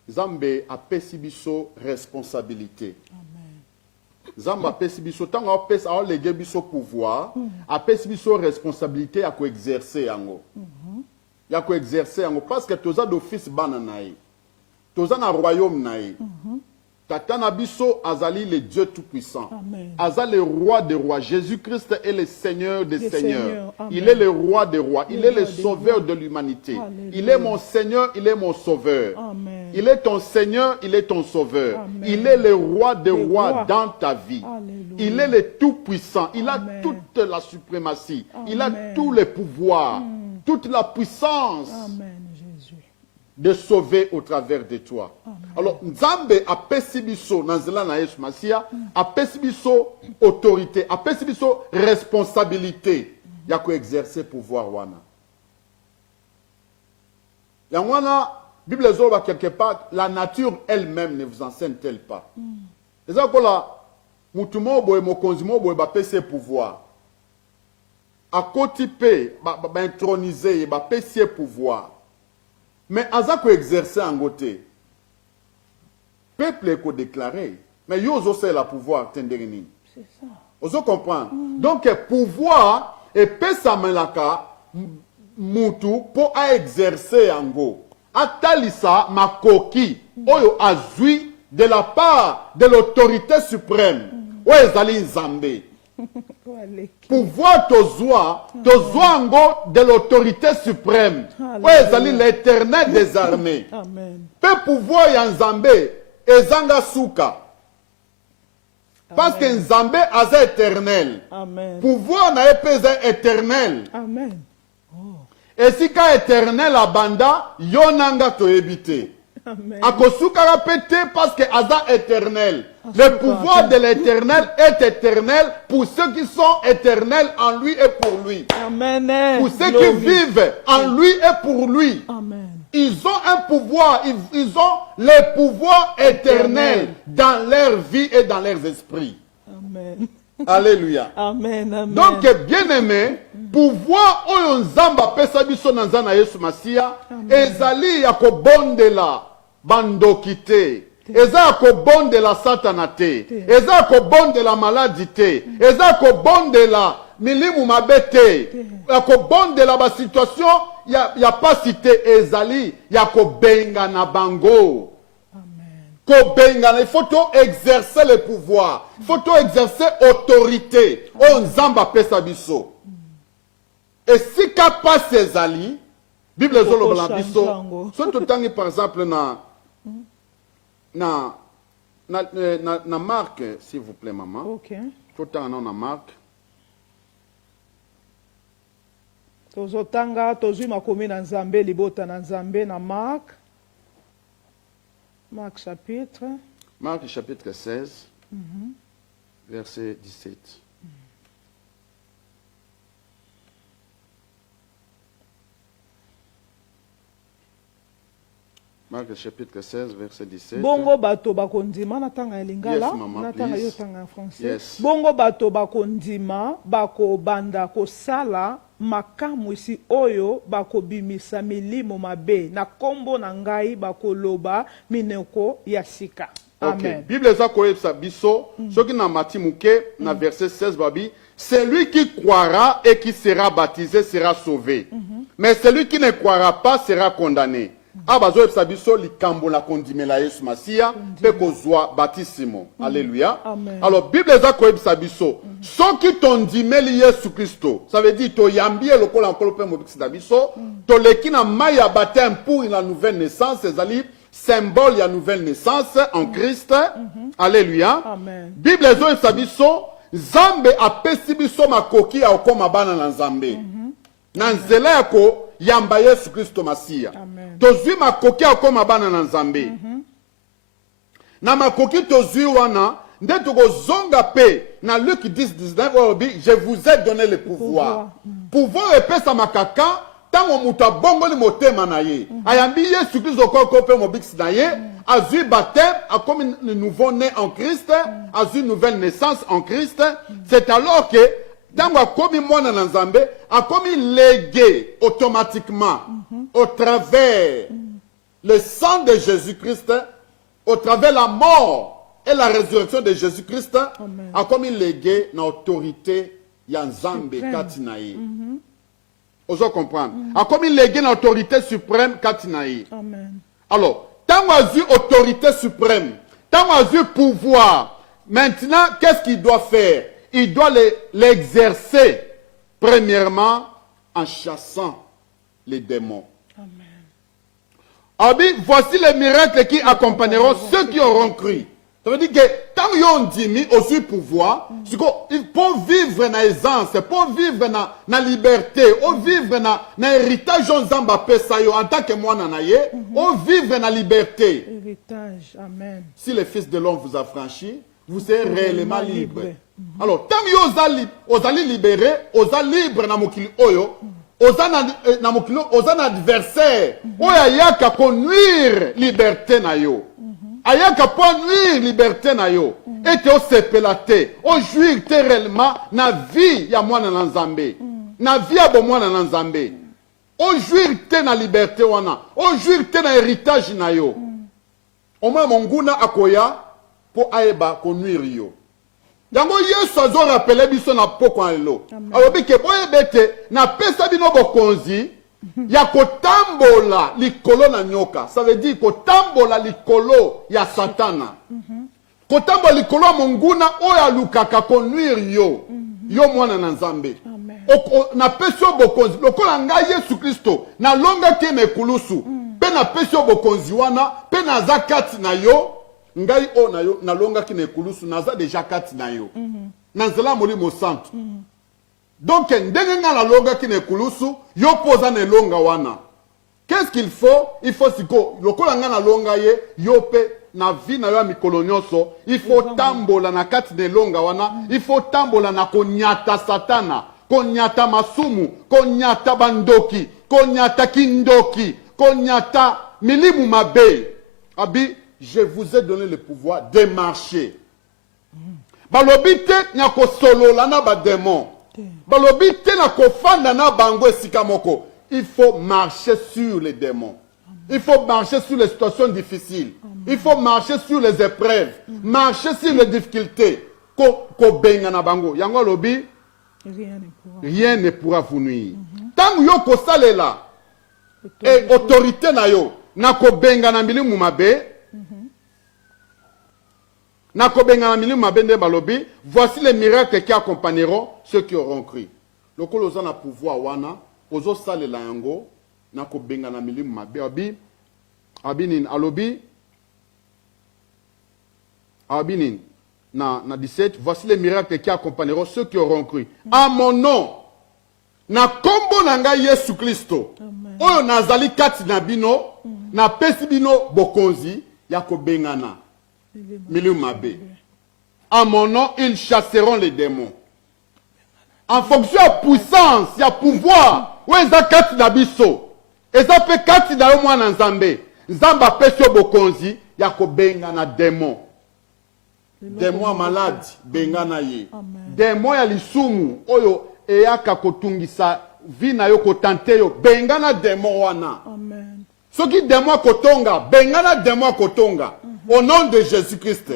nzambe apesi biso responsabilité Zamba apesi biso tango apesi aolege biso pouvoir apesi biso responsabilité ya ko exercer yango ya ko exercer yango parce que toza d'office bana nae toza na royaume nae Tata Nabiso azali le Dieu tout-puissant. Azali le roi des rois. Jésus-Christ est le Seigneur des seigneurs. Il est le roi des rois. Il est le sauveur de l'humanité. Il est mon Seigneur, il est mon sauveur. Amen. Il est ton Seigneur, il est ton sauveur. Amen. Il est le roi des rois dans ta vie. Alléluia. Il est le tout-puissant. Il a toute la suprématie. Il a tous les pouvoirs, toute la puissance. Amen. De sauver au travers de toi. Amen. Alors, Nzambe a pesibiso nanzela na Yesu Masia, a pesibiso autorité, a pesibiso responsabilité. Ya ko exercer pouvoir wana. Ya wana, Bible zoba quelque part, la nature elle-même ne vous enseigne-t-elle pas. Les akola, mutumo boye mokonzimo boye ba pese pouvoir. A kotipe, ba introniser, ba pese pouvoir. Mais Azako exercer en côté. Peuple est déclaré. Mais yo c'est la pouvoir tenderini. C'est ça. Vous comprenez? Donc pouvoir et pesa melaka mutu pour exercer en go. Atalisa makoki oyo azui de la part de l'autorité suprême. Oyo ezali nzambe. Pouvoir tozwa ngo de l'autorité suprême. Ezali l'éternel des armées. Pe pouvoir ya Nzambe ezanga suka. Parce que Nzambe aza éternel. Pouvoir na epeza éternel. Amen. Et si ka éternel abanda, yonanga to ebite. Akosuka pété parce que aza éternel. Le pouvoir de l'éternel est éternel pour ceux qui sont éternels en lui et pour lui. Amen. Pour ceux qui vivent en lui et pour lui. Amen. Ils ont un pouvoir, ils ont le pouvoir éternel dans leur vie et dans leurs esprits. Amen. Alléluia. Amen. Amen. Donc, bien aimé, pouvoir oyo nzamba pesa biso na nzana Yesu Masia, ezali ya kobondela bandoki te, eza ya kobondela satana te, eza ya kobondela maladi te, eza ya kobondela milimu mabe te, ya kobondela ba situation ya pasi te, ezali ya kobenga na bango. Il faut exercer le pouvoir. Il faut exercer autorité. On zamba pesa biso. Et si ka passe ezali, Bible zolo bala biso. So totangi par exemple na Marc, s'il vous plaît maman. OK. Totangi na Marc. Tozotanga tozui makomi na Nzambe libota na Nzambe na Marc. Marc chapitre 16, verset 17. Marc chapitre 16, verset 17. Bongo bato bakondima natanga lingala, yes, mama, natanga please. yotanga en français. Yes. Bongo bato bakondima bako banda kosala makamu isi oyo bakobimisa milimo mabe na kombo na ngai bakoloba mineko ya sika. Amen. Bible za koyebisa biso soki na Matthieu muke na verset 16 babi, celui qui croira et qui sera baptisé sera sauvé. Mais celui qui ne croira pas sera condamné. Abazo yebisa biso likambo na kondimela Yesu Masia pe kozwa baptisimo. Alléluia. Amen. Alors Bible za koyebisa biso soki tondimeli Yesu Kristo, ça veut dire to yambie lokola nkolo pe mobikisa biso, to leki na mai ya baptême pour la nouvelle naissance, ezali symbole ya nouvelle naissance en Christ. Alléluia. Amen. Bible zo yebisa biso Nzambe apesi biso makoki ya okoma bana na Nzambe. Na nzela ya ko yamba Yesu Kristo Masia. Tozwi makoki ya okoma bana na Nzambe. Na makoki tozwi wana nde tokozonga pe na Luc 10:19 obi je vous ai donné le pouvoir. Pouvoir epesa makaka tango mutu abongoli motema na ye. Ayambi Yesu Kristo koko pe mobiksi na ye, azwi baptême, akomi le nouveau-né en Christ, azwi nouvelle naissance en Christ. C'est alors que tango akomi mwana na Nzambe, akomi légué automatiquement au travers le sang de Jésus-Christ, au travers la mort et la résurrection de Jésus-Christ, akomi légué na autorité ya Nzambe kati na ye. Oso comprendre. Akomi légué na autorité suprême kati na ye. Amen. Alors, tango azwi autorité suprême, tango azwi pouvoir, maintenant qu'est-ce qu'il doit faire? Il doit l'exercer, premièrement, en chassant les démons. Amen. Abi, voici les miracles qui accompagneront ceux qui auront cru. Ça veut dire que tant qu'ils ont dit, aussi pouvoir, il faut vivre dans aisance, pour vivre dans liberté, pour vivre dans l'héritage en tant que moi, pour vivre dans liberté. Héritage. Amen. Si le Fils de l'homme vous a franchi, vous serez réellement libre. Alors, tant que vous allez libérer, vous allez libre dans mokili oyo, vous allez adversaire, vous allez conduire liberté na yo. Ayaka pour nuire liberté na yo. Et te osepelate, o jouir réellement na vie ya mwana na Nzambe. Na vie ya bo mwana na Nzambe. O jouir te na liberté wana, o jouir te na héritage na yo. Oma monguna akoya po aeba konnuire yo. Yango Yesu azo rappelé biso na poko anlo. Alobi ke boyebete na pesa bino bokonzi ya kotambola likolo na nyoka. Ça veut dire kotambola likolo ya satana. Kotambola likolo ya monguna oyo alukaka konnuire yo. yo mwana na nzambe. Amen. Na pesi yo bokonzi lokola ngai Yesu Kristo na longaki ye na ekulusu mpe na pesi yo bokonzi wana mpe naza kati na yo ngai o na yo na longaki na ekulusu naza deja kati na yo na nzela ya Molimo Santu. Donc ndenge nga na longaki na ekulusu yo mpo oza na elonga wana. Qu'est-ce qu'il faut? Il faut siko lokola nga na longa ye yo mpe na vie na yo ya mikolo nyonso il faut tambola na kati na elonga wana. Il faut tambola na konyata satana, konyata masumu, konyata bandoki, konyata kindoki, konyata milimu mabe. Abi, je vous ai donné le pouvoir de marcher. Balobi te nyako solola na ba démon. Balobi te na kofanda na bango esika moko. Il faut marcher sur les démons. Il faut marcher sur les situations difficiles. Il faut marcher sur les épreuves. Marcher sur les difficultés. Ko benga na bango. Yango lobi, rien ne pourra vous nuire. Tant yo ko salela et autorité na yo na ko benga na milimu mabe. Na ko benga na milimu mabe nde balobi, voici les miracles qui accompagneront ceux qui auront cru. Lokolo za na pouvoir wana ozo salela yango na ko benga na milimu mabe abinin abinin na 17, voici les miracles qui accompagneront ceux qui auront cru. À mon nom, na kombo na ngai Yesu Kristo, oyo nazali kati na bino, na pesi bino bokonzi ya ko bengana milimu mabe. À mon nom, ils chasseront les démons. En fonction de puissance, il y a pouvoir. Où est-ce kati na biso? Eza pe kati na yo mwana nzambe. Nzamba pesio bokonzi ya ko bengana démon. Démon malade bengana ye. Démon ya lisumu oyo eyaka kotungisa vina yo kotante yo bengana démon wana. Amen. Soki démon kotonga bengana démon kotonga au nom de Jésus-Christ.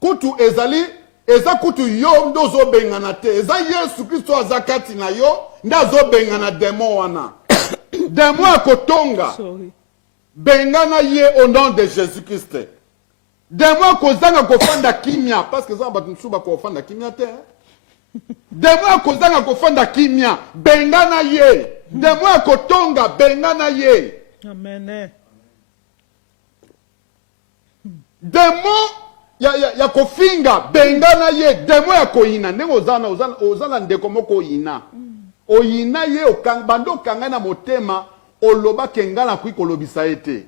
Kutu ezali eza kutu yo ndozo bengana te. Eza Yesu Kristo azakati na yo ndazo bengana démon wana. Démon akotonga. Bengana ye au nom de Jésus-Christ. Démon kozanga kofanda kimia parce que ça ba tsuba kofanda kimia te. Démon kozanga kofanda kimia bengana ye. Démon akotonga bengana ye. Amen. Démon ya kofinga bengana ye. Démon ya koina ndenge ozana ndeko moko ina. Oyina ye bando kanga na motema oloba kengana kui kolobisa ete.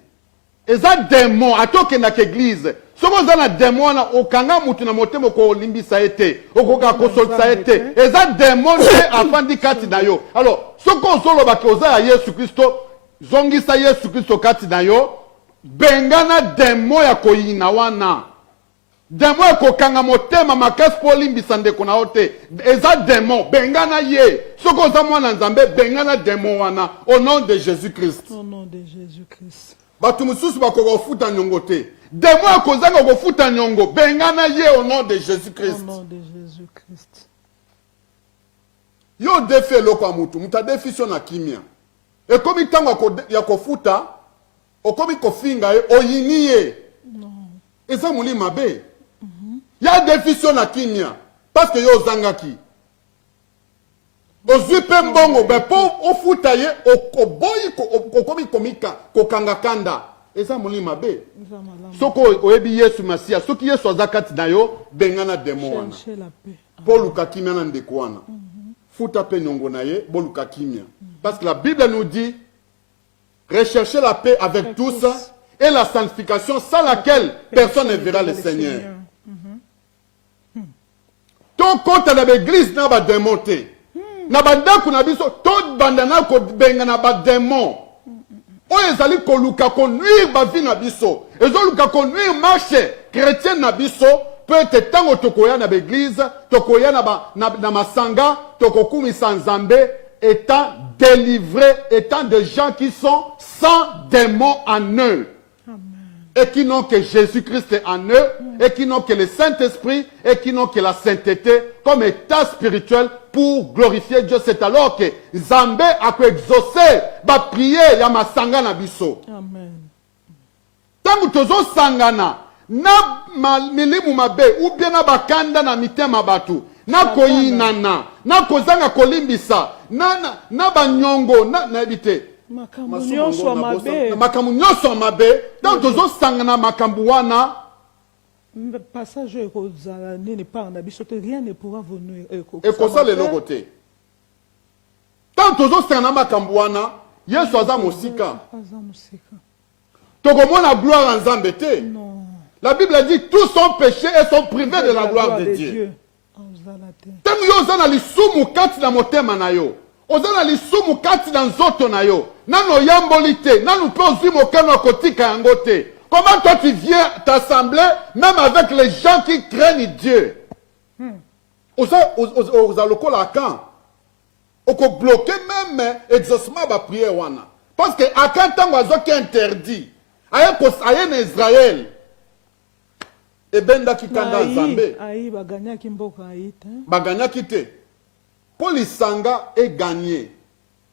Eza démon atoke na église. Soko zana démon na okanga mutu na motema ko limbisa ete. Okoka kosolisa ete. Eza démon te afandi kati na yo. Alors, soko zoloba ke oza ya Yesu Kristo, zongisa Yesu Kristo kati na yo, bengana démon ya koyina wana. Démon ya kokanga motema makasi po limbisa ndeko na ote. Eza démon bengana ye. Soko za mwana nzambe bengana démon wana au nom de Jésus-Christ. Au nom de Jésus-Christ. Batu mususu bakoko futa nyongo te. Démon akozanga ko futa nyongo bengana ye au nom de Jésus-Christ. Au nom de Jésus-Christ. Yo defe loko mutu, muta defiso na kimia. E komi tango ya kofuta, okomi kofinga ye oyiniye. Non. Eza muli mabe. Ya defiso na kimia parce que yo zangaki. Ozwi pe mbongo be po ofuta ye okoboyi okomi komika kokanga kanda. Eza muli mabe. Soko oyebi Yesu Masia, soki Yesu azakati na yo bengana démon wana. Po luka kimia na ndeko wana. Futa pe nyongo na ye boluka kimia. Parce que la Bible nous dit recherchez la paix avec tous et la sanctification sans laquelle personne ne verra le Seigneur. Ton compte na l'église n'a pas démonté. Na bandaku na biso tout bandana ko benga na ba démon. O ezali ko luka ko nuire ba vie na biso. Ezo luka ko nuire marché chrétien na biso peut-être tango tokoya na l'église, tokoya na masanga, tokokumisa nzambe étant délivrés, étant des gens qui sont sans démons en eux. Et qui n'ont que Jésus-Christ en eux, et qui n'ont que le Saint-Esprit, et qui n'ont que la sainteté comme état spirituel pour glorifier Dieu. C'est alors que Zambé a pu exaucer, va prier, yama sangana biso. Amen. Tangu tozo sangana, na milimu mabe, ou bien na bakanda na mitema batu, na koyinana na kozanga kolimbisa na banyongo na ebite makambo nyonso mabe makambo nyonso mabe donc tozosangana makambo wana passage ekozala nini par na biso te rien ne pourra venir ekosala eloko te tant tozosangana makambo wana yesu aza mosika tokomona gloire ya nzambe te. La Bible dit tous sont péchés et sont privés de la gloire de Dieu. Temu yo ozana lisumu kati na motema na yo. Ozana lisumu kati na nzoto na yo. Nano yamboli te, nano pe ozwi mokano kotika yango te. Comment toi tu viens t'assembler même avec les gens qui craignent Dieu? Oza lokola kan. Oko bloquer même exaucement ba prière wana. Parce que akan tango azoki interdit. Aye na Israël. Ebenda kikanda nzambe ayi baganyaki mboka ayi te baganyaki te po lisanga e gagné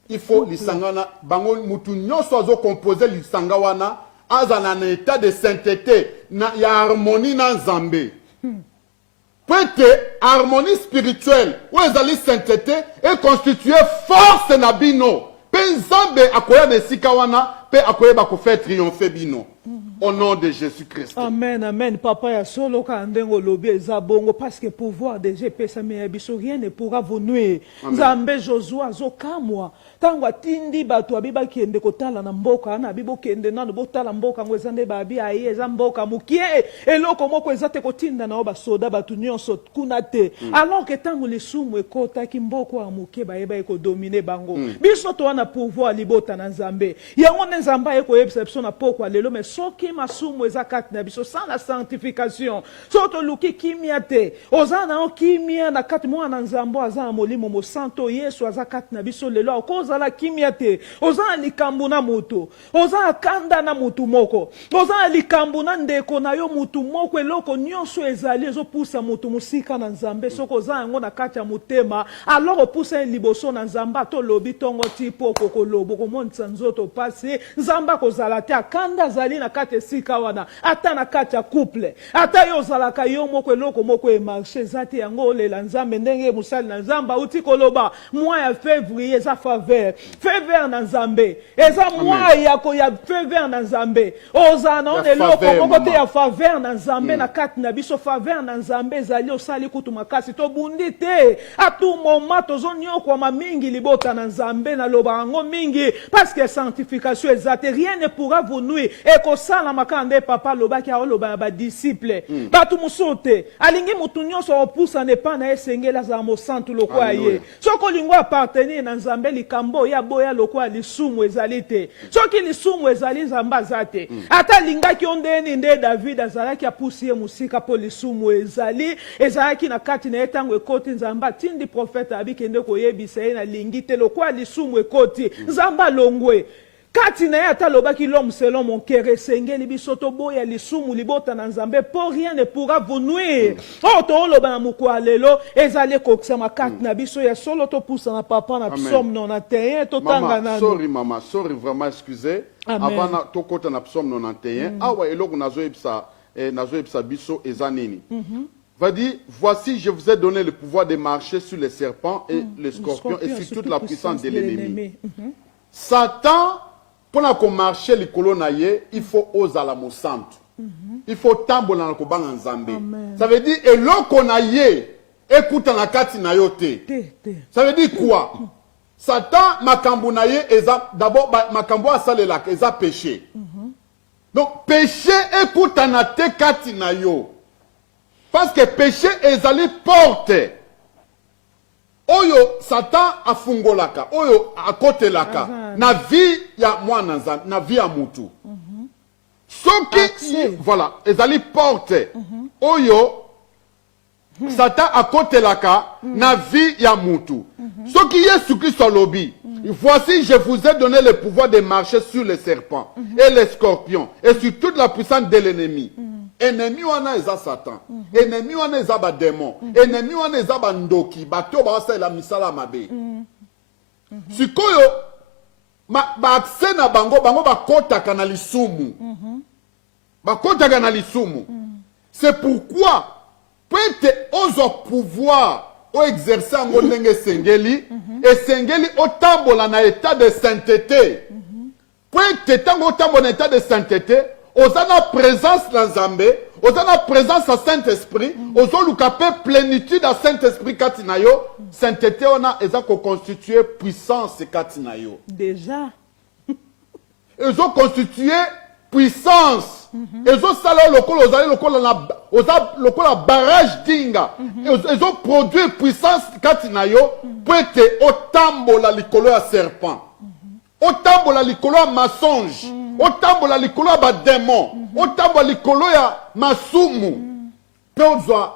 il faut lisanga na bango mutu nyonso azo composer lisanga wana aza na état de sainteté na ya harmonie na nzambe peut-être harmonie spirituelle ou ezali sainteté est constituée force na bino pe nzambe akoya na esika wana pe akoyeba ko faire triompher bino. Au nom de Jésus-Christ. Amen, amen. Papa ya solo kandengo lobi ezabongo parce que pouvoir de GPS mais biso rien ne pourra vous nuire. Nzambe Joshua zokamwa. Tango atindi bato abiba kende kotala na mboka na bibo kende na botala mboka ngwezande babi aye eza mboka mukie eloko moko ezate kotinda na oba soda batu nyonso kuna te. Alors que tango lisumu ekota ki mboko ya mukie bayeba eko dominer bango. Biso to wana pouvoir libota na Nzambe. Yango nzamba eko yebisa na poko lelo mais soki masumu ezakati na biso sans la sanctification. Soto luki kimia te. Ozana o kimia na kati mwana Nzambo azana molimo mo santo Yesu azakati na biso lelo ozala kimia te. Ozala likambu na mutu. Ozala kanda na mutu moko. Ozala likambu na ndeko na yo mutu moko eloko nyonso ezali ezopusa mutu musika na Nzambe soko ozala yango na kati ya mutema alors opusa liboso na Nzamba to lobi tongo tipo kokolobo komonisa nzoto pasi Nzamba kozala te akanda zali na kati esika wana ata na kati ya couple ata yo ozalaka yo moko eloko moko e marché zate yango olela Nzambe ndenge musali na Nzamba uti koloba mois ya février za faveur faveur na Nzambe eza mois ya faveur na Nzambe ozana on eloko moko te ya faveur na Nzambe na kati na biso faveur na Nzambe ezali osali kutu makasi to bundi te atu moment tozonyokwa ma mingi libota na Nzambe na loba yango mingi parce que sanctification ezate rien ne pourra vous nuire ekosala makande papa lobaki a loba ba disciple batu musote alingi mutu nyonso opusa ne pa na esengela za mo santu loko aye soko lingwa appartenir na Nzambe likambo ya boya loko lisumu ezali te soki lisumu ezali Nzamba zate ata lingaki ondeni nde David azalaki apusi ye musika po lisumu ezalaki na kati na etango ekoti Nzamba tindi prophète abikende koyebisa ye na lingi te loko lisumu ekoti Nzamba longwe kati na ata lobaki l'homme selon mon cœur esengeli bisoto boya lisumu libota na Nzambe pour rien ne pourra vous nuire. To loba na mukwa lelo ezali kokisama kati na biso ya solo to pousa na papa na psaume 91 to tanga na Maman, sorry vraiment excusez. Avant na to kota na psaume 91 awa eloko nazo ebisa biso ezanini. Va dire, voici, je vous ai donné le pouvoir de marcher sur les serpents et les scorpions et sur toute la puissance de l'ennemi. Satan pour marcher les colonnes, il faut oser la mosante. Il faut tambola na kobanga Nzambe. Ça veut dire et l'on a écoute na kati na yote. Ça veut dire quoi? Satan makambo na ye d'abord makambo asale la eza péché. Donc péché écoute na te kati na yo. Parce que péché ezali porte. Oyo Satan afungolaka, oyo akotelaka na vie ya mwana na vie ya mutu. Soki voilà, ezali porte. Oyo Satan akotelaka na vie ya mutu. Soki Yesu Christ alobi, voici je vous ai donné le pouvoir de marcher sur les serpents et les scorpions et sur toute la puissance de l'ennemi. Ennemi wana eza Satan. Ennemi wana eza ba démon. Ennemi wana eza ba ndoki, bato ba sala misala mabe. Sikoyo ba accès na bango ba kotaka na lisumu. Ba kotaka na lisumu. C'est pourquoi peut-être ozo pouvoir oexercer yango ndenge esengeli esengeli otambola na état de sainteté po ete ntango otambola na état de sainteté oza na présence na nzambe oza na présence ya saint-esprit ozoluka mpe plénitude ya saint-esprit kati na yo sainteté wana eza koconstitue puissance kati na yo Déjà. ezoconstitue puissance ezosala lokolo ozali lokola barrage dinga ezoproduire puissance kati na yo po ete otambola likolo ya serpent otambola likolo ya mensonge otambola likolo ya badémon otambola likolo ya masumu mpe ozwa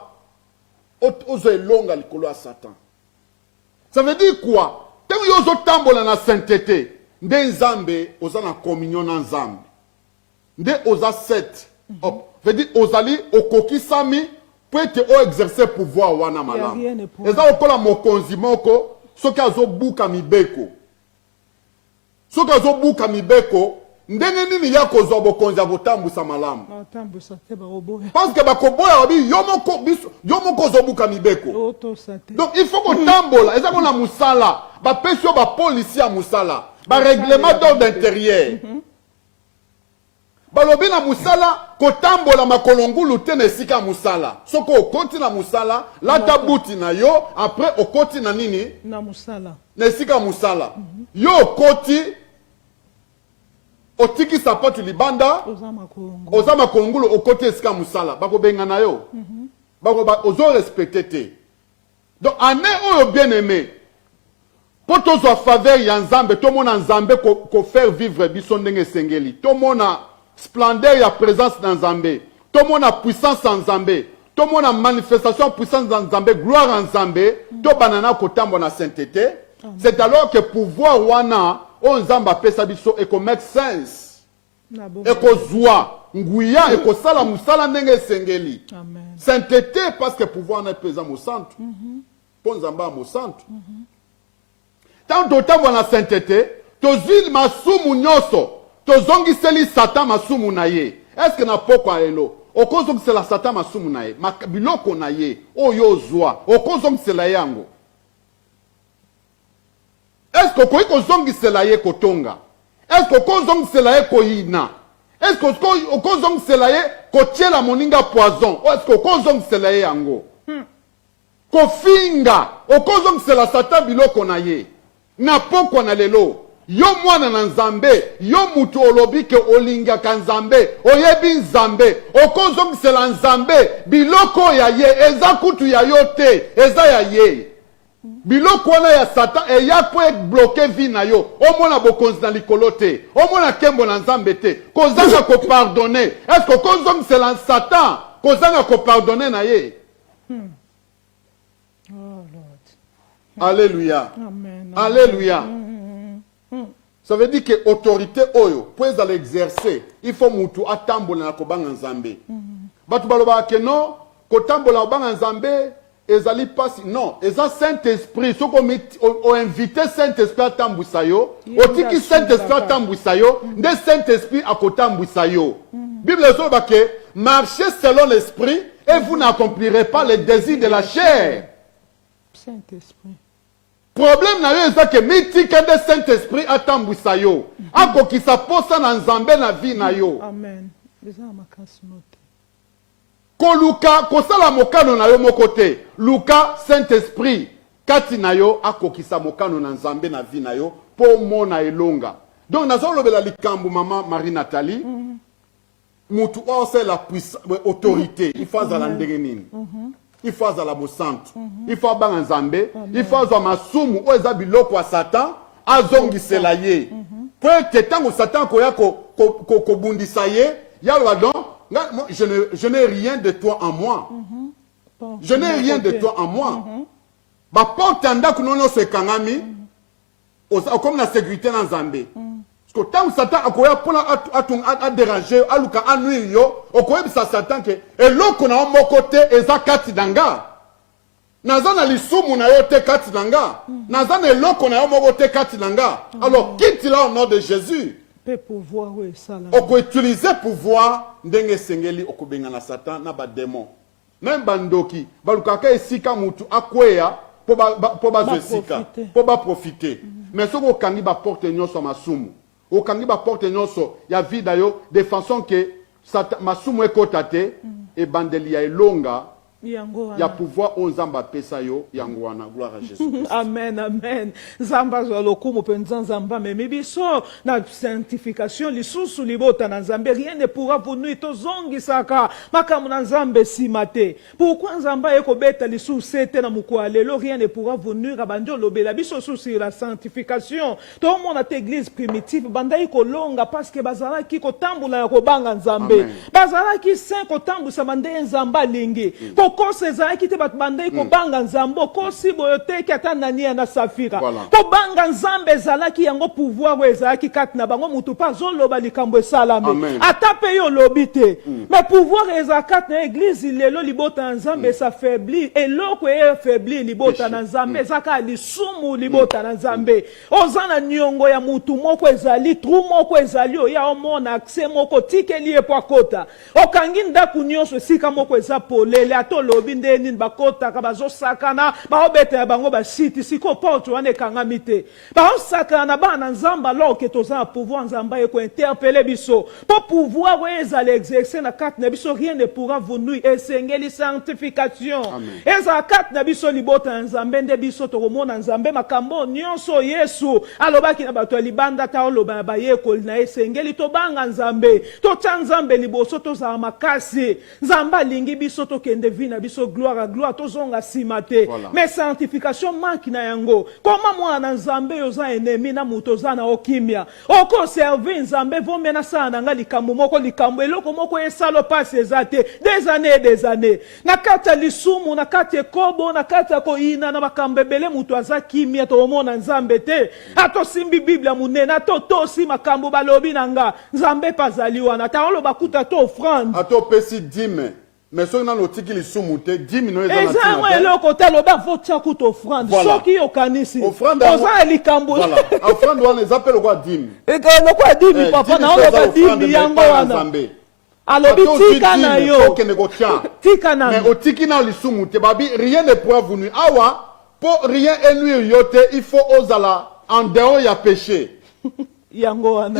elonga likolo ya satan. Ça veut dire quoi? Ntango yo ozotambola na sainteté nde nzambe oza na communion na nzambe nde oza set veut dire ozali okokisami po ete oexerce pouvoir wana malamu eza lokola mokonzi moko soki azobuka mibeko soki azobuka mibeko ndenge nini ya kozwa bokonzi ya kotambusa malamu parce que bakoboya babi yo moko ozobuka mibeko donc il faut kotambola eza kona musala bapesi yo bapolisi ya musala barèglement d'ordre intérieur balobi na musala kotambola makolo ngulu te na esika ya musala soki okoti na musala lata buti na yo après okoti na nini na esika ya musala yo okoti otiki sapatu libanda oza makolo ngulu okoti esika ya musala bakobenga na yo ozo respecte te donc ane oyo bien aimé po tozwa faveur ya nzambe tomona nzambe kofaire vivre biso ndenge esengeli tomona splendeur ya présence na nzambe tomona puissance ya nzambe tomona manifestation ya puissance ya nzambe gloire ya nzambe tobana na kotambola na sainteté c'est alors que pouvoir wana oyo nzambe apesa biso ekomake sense ekozwa nguya ekosala mosala ndenge esengeli sainteté parce que pouvoir na epeza mosantu mpo nzambe ya mosantu ntango totambola na sainteté tozwi masumu nyonso tozongiseli satan masumu na ye eske na pokwa elo okozongisela satan masumu na ye biloko na ye oyo ozwa okozongisela ye yango eske okoki kozongisela ye kotonga eske okozongisela ye koyina eske okozongisela ye kotiela moninga poison eske okozongisela ye yango kofinga okozongisela satan biloko na ye na pokwa na lelo yo mwana na nzambe yo mutu olobi ke olingaka nzambe oyebi nzambe okozongisela nzambe biloko ya ye eza kutu ya yo te eza ya ye biloko wana ya satan eya po ebloke vi na yo omona bokonzi na likolo te omona nkembo na nzambe te kozanga kopardone eske okozongisela satan kozanga kopardone na ye Alléluia. Amen. Alléluia. Ça veut dire que autorité oyo pour ezala exercer il faut mutu atambola na kobanga nzambe batu baloba ke non kotambola kobanga nzambe ezali pasi non eza Saint-Esprit soko o invité Saint-Esprit atambwisa yo otiki Saint-Esprit atambwisa yo nde Saint-Esprit akotambwisa yo Bible ezoloba ke marchez selon l'esprit et vous n'accomplirez pas les désirs de la chair. Saint-Esprit. Problème na yo eza ke mitika nde Saint-Esprit atambwisa yo akokisa posa na nzambe na vie na yo. Amen. Eza makasi note. Koluka kosala mokano na yo moko te luka Saint-Esprit kati na yo akokisa mokano na nzambe na vie na yo po mona elonga. Donc nazolobela likambo mama Marie Nathalie mutu ose la puissance autorité il faut azala ndenge nini il faut azala mosantu il faut abanga nzambe il faut azwa masumu oyo eza biloko ya satan azongisela ye po ete ntango satan koya kobundisa ye yaloba donc je n'ai rien de toi en moi je n'ai rien de toi en moi baporte ya ndako no nyonso ekangami okomi na sécurité na nzambe parce que tant Satan akoya pona a déranger aluka anuire yo okoyebisa Satan ke eloko na moko te eza kati danga naza na lisumu na yo te kati danga naza na eloko na yo moko te kati danga alors quitte là au nom de Jésus peut pouvoir oui ça là oko utiliser pouvoir ndenge sengeli okobenga na Satan na ba démon même bandoki balukaka esika mutu akweya pour bazwesika pour ba profiter mais ce qu'on kangi ba porte nyonso masumu o kangi ba porte nyonso ya vida yo de façon que masumu ekotate et bandeli ya elonga ya pouvoir onzamba pesa yo yango wana gloire à Jésus. Amen, amen. Zamba zalokumu penza zamba memibiso na sanctification lisusu libota na Nzambe rien ne pourra vous nuire tozongi saka makamu na Nzambe simate. Pourquoi Nzamba eko beta lisusu sete na mukwalelo rien ne pourra vous nuire banjo lobela biso sur la sanctification. To mona église primitive banda iko longa parce que bazala ki ko tambula ko banga Nzambe. Bazala ki saint ko tambusa mande Nzamba lingi. Ko seza ki te bat banda ko banga Nzambo ko si boyote ki atanania na safira. Ko banga Nzambe zala ki yango pouvoir weza ki kat na bango mutu pa zoloba likambo salame. Atape yo lobite. Mais pouvoir ezakat na église lelo libota Nzambe s'affaiblit et loko e faibli libota na Nzambe zaka lisumu libota na Nzambe. Ozana nyongo ya mutu moko ezali tru moko ezali o ya omona accès moko tikeli e pakota. Okangi ndaku nyonso sika moko eza polele ato lobi ndeni bakota ka bazosakana baobeta bango ba site siko porte wane kangamite. Baosakana bana Nzamba loke toza pouvoir Nzamba eko interpeller biso. Pour pouvoir ezali exercer na kat na biso rien ne pourra vous nuire esengeli sanctification. Eza kat na biso libota Nzambe nde biso tokomona Nzambe makambo nyonso Yesu alobaki na bato libanda ta oloba ba yekoli na esengeli to banga Nzambe to Nzambe liboso to za makasi Nzamba lingi biso to kende vina biso gloire à gloire to zonga simate mais sanctification manque na yango koma mwana Nzambe yoza ennemi na muto za na okimia oko servir Nzambe vomena na sana nga likambo moko likambo eloko moko esalo passe ezate des années na kata lisumu na kata kobo na kata ko ina na makambo ebele muto aza kimia to omona Nzambe te ato simbi Biblia munena to si makambo balobi nanga Nzambe pazali wana ta olo bakuta to offrande ato pesi dime mais soki na lotiki lisumu te dime no eza na tina te eloko te loba votia kuta offrande soki yokanisi oza likambo offrande wana eza pe lokwa dime lokwa dime papa na oloba dime yango wana alobi tika na yo tika na mais otiki na lisumu te babi rien ne pourra vous nuire awa pour rien nuire yo te il faut ozala en dehors ya péché. Il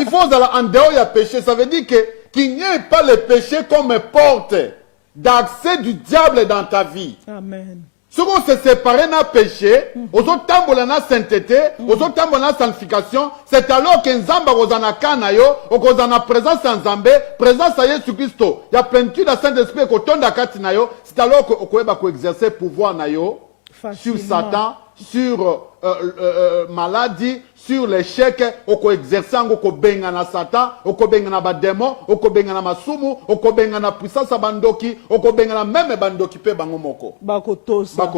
faut en dehors ya péché. Ça veut dire que qu'il n'y ait pas le péché comme porte d'accès du diable dans ta vie. Amen. Si on se sépare d'un péché, aux autres temps la sainteté, aux autres temps la sanctification, c'est alors que Nzamba ozana kanayo, ozana présence en Nzambe, présence à Jésus Christ. Il y a plénitude de Saint-Esprit ko tonda kati nayo, c'est alors que okoeba ko exercer pouvoir nayo sur Satan, sur maladie, sur l'échec, oko exercer oko benga na Satan, oko benga na badémon, oko benga na masumu, oko benga na puissance bandoki, oko benga na même bandoki pe bango moko. Bakotosa.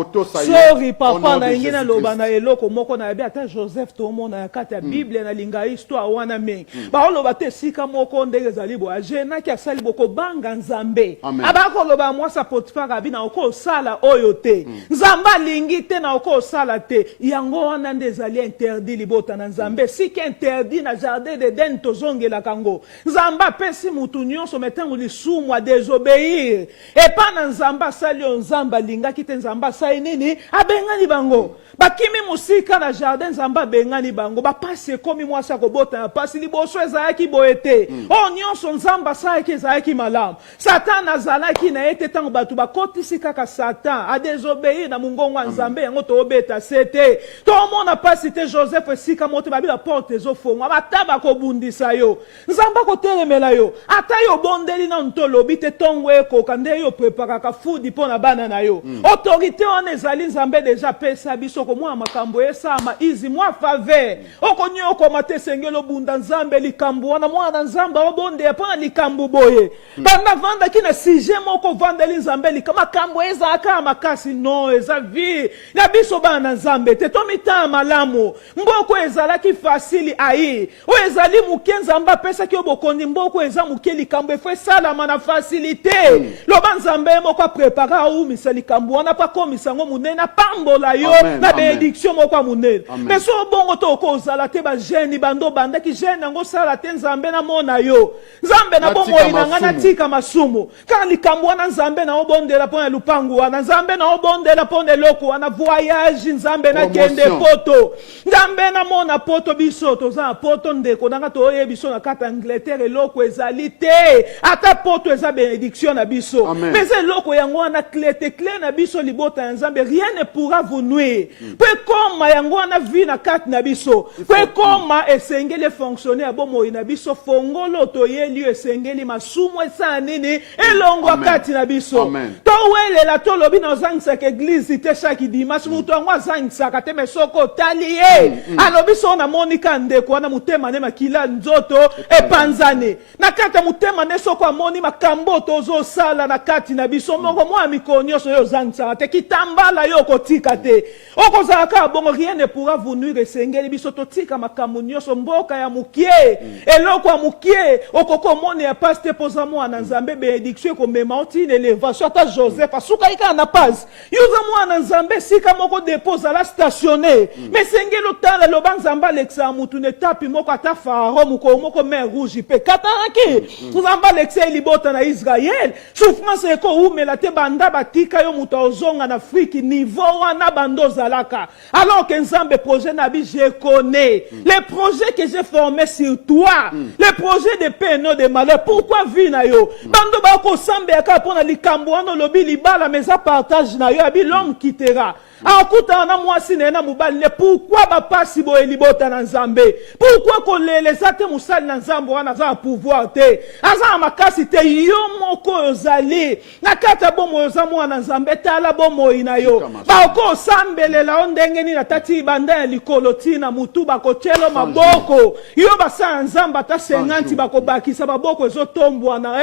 Sorry papa na ingina loba na eloko moko na bi ata Joseph to mona ya kata ya Bible na linga histoire wana me. Ba loba te sika moko ndenge zali bo ajena ki asali boko banga Nzambe. Abako loba mwasa Potifar abi na oko sala oyo te. Nzamba lingi te na oko sala te. Yango wana ndezali interdit libota na Nzambe si ki interdit na jardin d'Eden tozongela kango Nzamba pesi mutu nyonso metango lisumu a désobéir et pas na Nzamba sali Nzamba linga kite Nzamba sai nini abengani bango bakimi musika na jardin Nzamba bengani bango ba passe komi mwasa ko bota pasi liboso ezaki boete o nyonso Nzamba sai ki ezaki malamu Satan azalaki na ete tango batu bakotisi kaka Satan a désobéir na mungongo wa Nzambe yango to obeta sete to mona pasi te Joseph esika moto babi la porte ezofongwa bataba ko bundisa yo Nzamba ko telemela yo ata yo bondeli na ntolobi te tongo eko kande yo prepara ka food pona bana na yo autorité on ezali Nzambe déjà pesa biso ko mwa makambo esama izi mwa faveur okonyo ko matesengelo bunda Nzambe likambo wana mwana Nzambe obonde pona likambo boye banda vanda kina sije moko vandeli Nzambe likama kambo eza aka makasi no eza vi na biso bana Nzambe te to mita malamu mboko ezalaki fasili ayi o ezali muke nzambe apesaki yo bokondi mboko eza muke likambo efo esalama na facilité loba nzambe moko aprepare aumisa likambo wana pa komisa yango munene apambola yo na bénédiction moko ya munene mais so bongo to okozala te bageni bando bandaki gene yango sala te nzambe na mona yo nzambe na bomoi na nga natika masumu kaka likambo wana nzambe na obondela mpo na lupangu wana nzambe na obondela mpo na eloko wana voyage nzambe na kende poto nzambe na mona poto biso toza na poto ndeko nanga toye biso na kata Angleterre eloko ezali te ata poto eza bénédiction na biso mais eloko yango wana clé na biso libota ya nzambe rien ne pourra vous nuire pe koma yango wana vie na kati na biso pe koma esengeli fonctionner ya bomoi na biso fongolo toyeli esengeli masumu esa nini elongo kati na biso to welela to lobi na ozangisaka église te chaque dimanche mutu yango azangisaka te mesoko tali ye alobi so na monika ndeko wana mutema ne makila nzoto epanzane na kata mutema ne soko amoni makambo tozo sala na kati na biso moko mwa mikonyo so yo zangisaka te kitambala yo kotika te okozaka bongo rien ne pourra vous nuire esengeli biso totika makambo nyonso mboka ya mukie eloko ya mukie okoko mone ya paste poza mwana nzambe bénédiction komema otine elevation ata Joseph asuka ika na passe yuza mwana nzambe sika moko dépose la stationner mais sengelo tala loba nzamba alexa mutu ne tapi moko ata Pharaon moko mer rouge pe kataraki nzamba alexa libota na Israël souffrance eko umela te banda batika yo mutu ozonga na Afrique niveau wana bando zalaka alors que nzambe projet na bi je connais les projets que j'ai formés sur toi les projets de paix non de malheur pourquoi vie na yo bando ba ko sambe aka pona likambo wana lobi libala mais à partage na yo abi l'homme quittera akuta na mwasi na mubali le pourquoi ba pasi bo elibota na nzambe pourquoi ko lele zate musali na nzambo wana za pouvoir te aza makasi te yo moko ozali na kata bomo za mwana nzambe tala bomo ina yo ba ko sambelela ondenge ni na tati banda ya likolo tina mutu ba ko chelo maboko yo basa nzamba ta 50 ba ko bakisa baboko ezotombwa na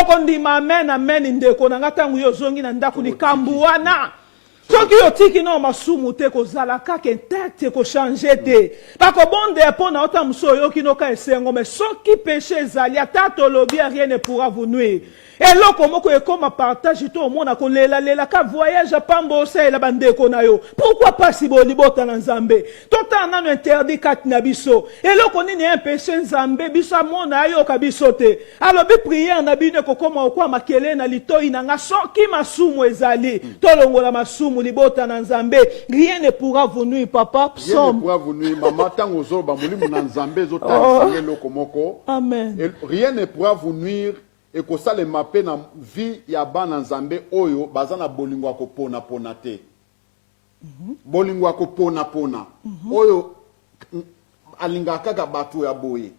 okondima amen ndeko na ngatangu yo zongi na ndaku likambo wana soki otiki no masumu te kozala kaka intacte ko changer te bako bonde pona ota muso yoki no ka esengo mais soki péché ezali ata tolobi rien ne pourra vous nuire eloko moko ekoma partage to mona ko lela ka voyage pambo osela bandeko na yo pourquoi pas si bo libota na nzambe tota nano interdit kat na biso eloko nini un péché nzambe biso mona yo ka biso te alobi prière na bino ko koma okwa makele na litoi na nga soki masumu ezali tolongola masumu libota na nzambe rien ne pourra vous nuire papa rien ne pourra vous nuire mama tango zo ba mulimu na nzambe zo ta eloko moko amen rien ne pourra vous nuire et que ça les mappé na vie ya bana nzambe oyo bazana bolingo akopona pona te bolingo akopona pona oyo alinga kaka batu ya boye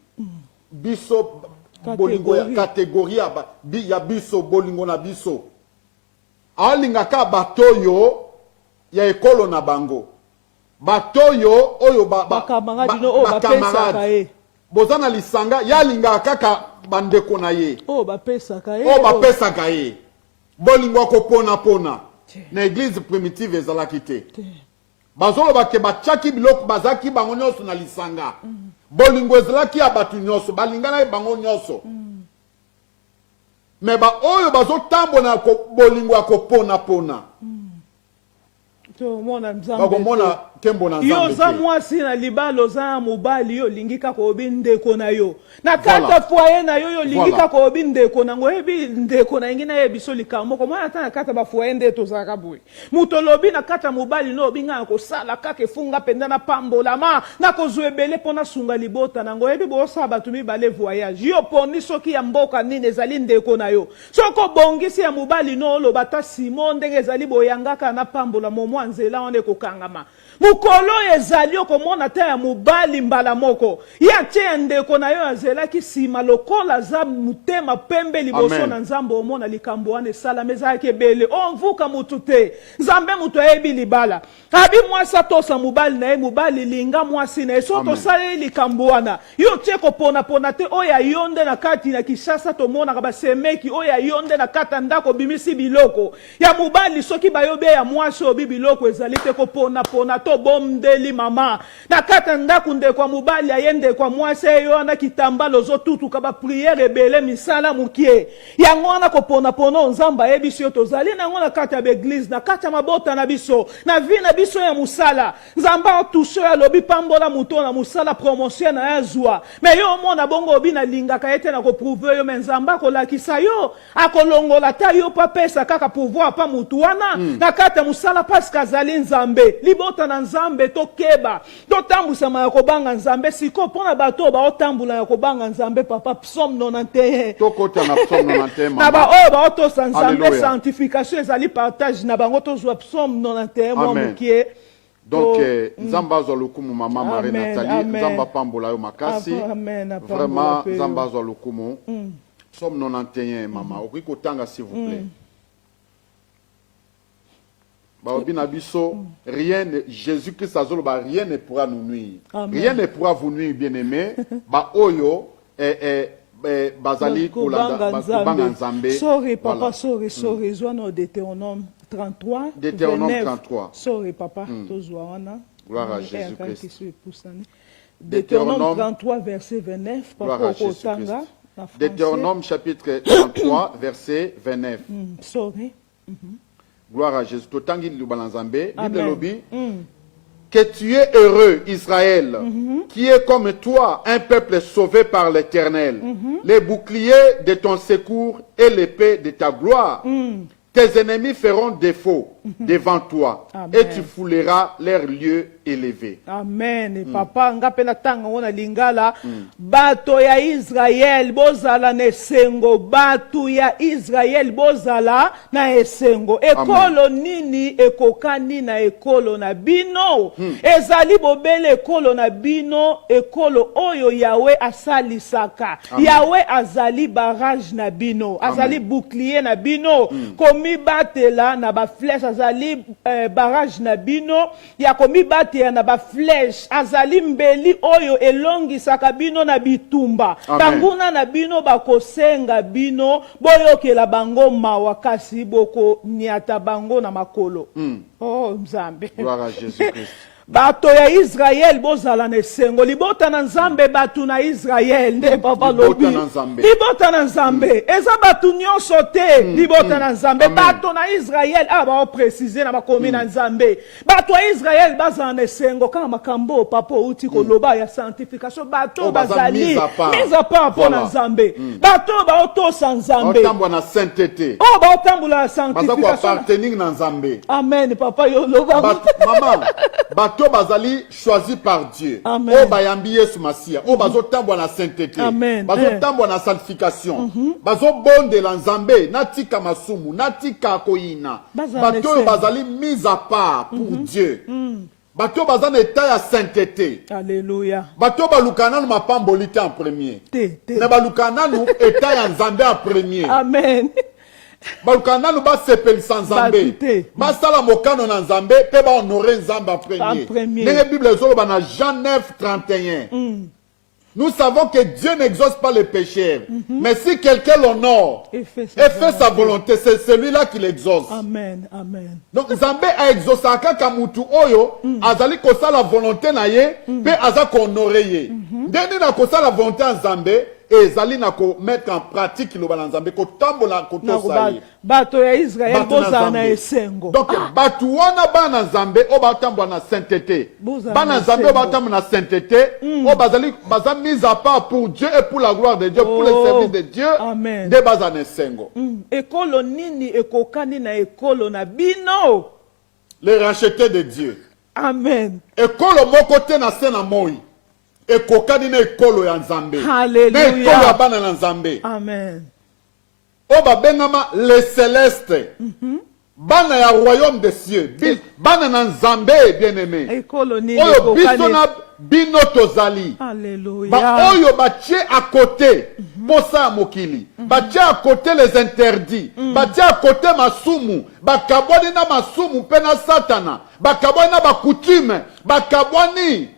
biso bolingo ya catégorie ya biso bolingo na biso alinga ka batoyo ya ekolo na bango batoyo oyo bakamarade bozana lisanga ya linga kaka bandeko na ye bapesaka ye bolingo akopona pona na église primitive ezalaki te bazoloba ke batiaki biloko bazaki bango nyonso na lisanga bolingo ezalaki ya bato nyonso balingana ye bango nyonso me oyo bazotambola bolingo akopona pona bakomona kembo na nzambe yo za mwasi na libalo za mobali yo lingika ko bindeko na yo na kata foyer na yo lingika ko bindeko na ngo ebi ndeko na ingina yebiso likambo ko mwana ta kata ba foyer ndeto za kabui mutolobi na kata mobali no binga ko sala kake funga penda na pambola ma na ko zuebele pona sunga libota na ngo ebi bo sa batumi bale voyage yo poni soki ya mboka nini ezali ndeko na yo soko bongisi ya mobali no lo bata Simon ndenge ezali boyangaka na pambola mo nzela one ko kangama mukolo ezali okomona ta ya mobali mbala moko ya tie ndeko na yo azelaki sima lokola za mutema pembe liboso na nzambe omona likambo wana esala meza yake bele onvuka mutu te nzambe mutu ayebi libala abi mwasa tosa mobali na ye mobali linga mwasi na ye so tosala likambo wana yo tie kopona te oya yonde na kati na Kishasa tomonaka basemeki oya yonde na kata ndako bimisi biloko ya mobali soki bayobe ya mwasi obi biloko ezali te kopona to bomdeli mama na kata ndako ndeko mobali ayende kwa mwasi yo na kitambalo zo tutuka ba prière ebele misala mukie yango wana kopona pona nzamba yebiso tozali nango na kata ya église na kata mabota na biso na vie na biso ya musala nzamba otusho ya lobi pambola muto na musala promotion na yazwa me yo mona bongo obi na lingaka ete na ko prouver yo menzamba ko lakisa yo akolongola ta yo pa pesa kaka pouvoir pa mutu wana na kata musala paska zali nzambe libota na nzambe to keba to tambusama ya kobanga nzambe siko pona bato ba otambula ya kobanga nzambe papa psaume 91 to kota na psaume 91 na ba o ba oto sa nzambe sanctification ezali partage na bango to zwa psaume 91 mo mukie. Donc, Nzamba Zolukumu, Maman Marie Nathalie, Nzamba Pambola yo Makasi, vraiment, Nzamba Zolukumu, Psaume 91, Maman, Okiko Tanga, s'il vous plaît. Rien, Jésus-Christ Azoloba, rien ne pourra nous nuire. Rien ne pourra vous nuire, bien-aimé. Oyo, Bazali, Kubanga Nzambe. Sorry, papa, sorry, Zoano Deutéronome 33. Deutéronome 33. Sorry, papa, Tozoana. Gloire à Jésus-Christ. Deutéronome 33, verset 29. Gloire à Jésus-Christ. Deutéronome chapitre 33, verset 29. Sorry. Gloire à Jésus. Totangi Lubalanzambe. Bible que tu es heureux, Israël, qui est comme toi, un peuple sauvé par l'Éternel, les boucliers de ton secours et l'épée de ta gloire. Tes ennemis feront défaut devant toi. Amen. Et tu fouleras leurs lieux élevés. Amen. Papa, ngapena tanga wana lingala, bato ya Israël bozala na esengo, bato ya Israël bozala na esengo. Ekolo nini ekokani na ekolo na bino. Ezali bobele ekolo na bino, ekolo oyo Yahweh asalisaka. Yahweh azali barrage na bino, azali bouclier na bino. Komi batela na ba flèche azali barrage na bino ya komi batela na ba flèche azali mbeli oyo elongisaka bino na bitumba banguna na bino bakosenga bino boyokela bango mawa kasi boko niata bango na makolo. Oh Nzambe. Gloire à Jésus-Christ. Bato ya Israël bozala na esengo libota na nzambe batu na Israël nde papa lobi libota na nzambe eza batu nyonso te libota na nzambe bato na Israël ba préciser na makomi na nzambe bato ya Israël bazala na esengo kama makambo papa uti koloba ya sanctification bato bazali mise à part pour na nzambe bato ba otosa nzambe otambwa na sainteté ba otambula sanctification baza ko appartenir na nzambe. Amen papa yo loba maman bato bazali choisi par Dieu. O bayambi Yesu Masia. O bazo tambwa na sainteté. Bazo tambwa na sanctification. Bazo bonde la nzambe. Natika masumu. Natika koina. Bato bazali mise à part pour Dieu. Bato bazana état ya sainteté. Alléluia. Bato balukana ma pambolité en premier. Na balukana nu état ya nzambe en premier. Amen. Balukana nu ba sepelisa nzambe basala mokano na nzambe pe ba honorer nzambe en premier. Dans la Bible zoloba na Jean 9:31. Nous savons que Dieu n'exauce pas les pécheurs, mais si quelqu'un l'honore et fait sa volonté, c'est celui-là qui l'exauce. Amen, amen. Donc nzambe a exaucé kaka mutu oyo azali kosa la volonté na ye pe aza ko honorer ye. Ndeni na kosa la volonté nzambe et zali na ko mettre en pratique lo banzambe ko tambola ko tosa ye. Bato ya Israël boza na esengo. Donc batu wana bana nzambe o batambwa na sainteté. Bana nzambe o batambwa na sainteté o bazali baza mise à part pour Dieu et pour la gloire de Dieu, pour le service de Dieu. Amen. De baza na esengo. Ekolo nini ekokani na ekolo na bino. Les rachetés de Dieu. Amen. Ekolo moko te na se na moi. Ekokani na ekolo ya nzambe. Hallelujah. Na ekolo ya bana na nzambe. Amen. Oba bengama les célestes. Bana ya royaume des cieux. Bana na nzambe bien-aimé. Ekolo nini oyo biso na bino tozali. Alléluia. Ba oyo batie à côté posa ya mokili. Batie à côté les interdits. Batie à côté masumu. Bakabwani na masumu pe na satana. Bakabwani na bakoutume. Bakabwani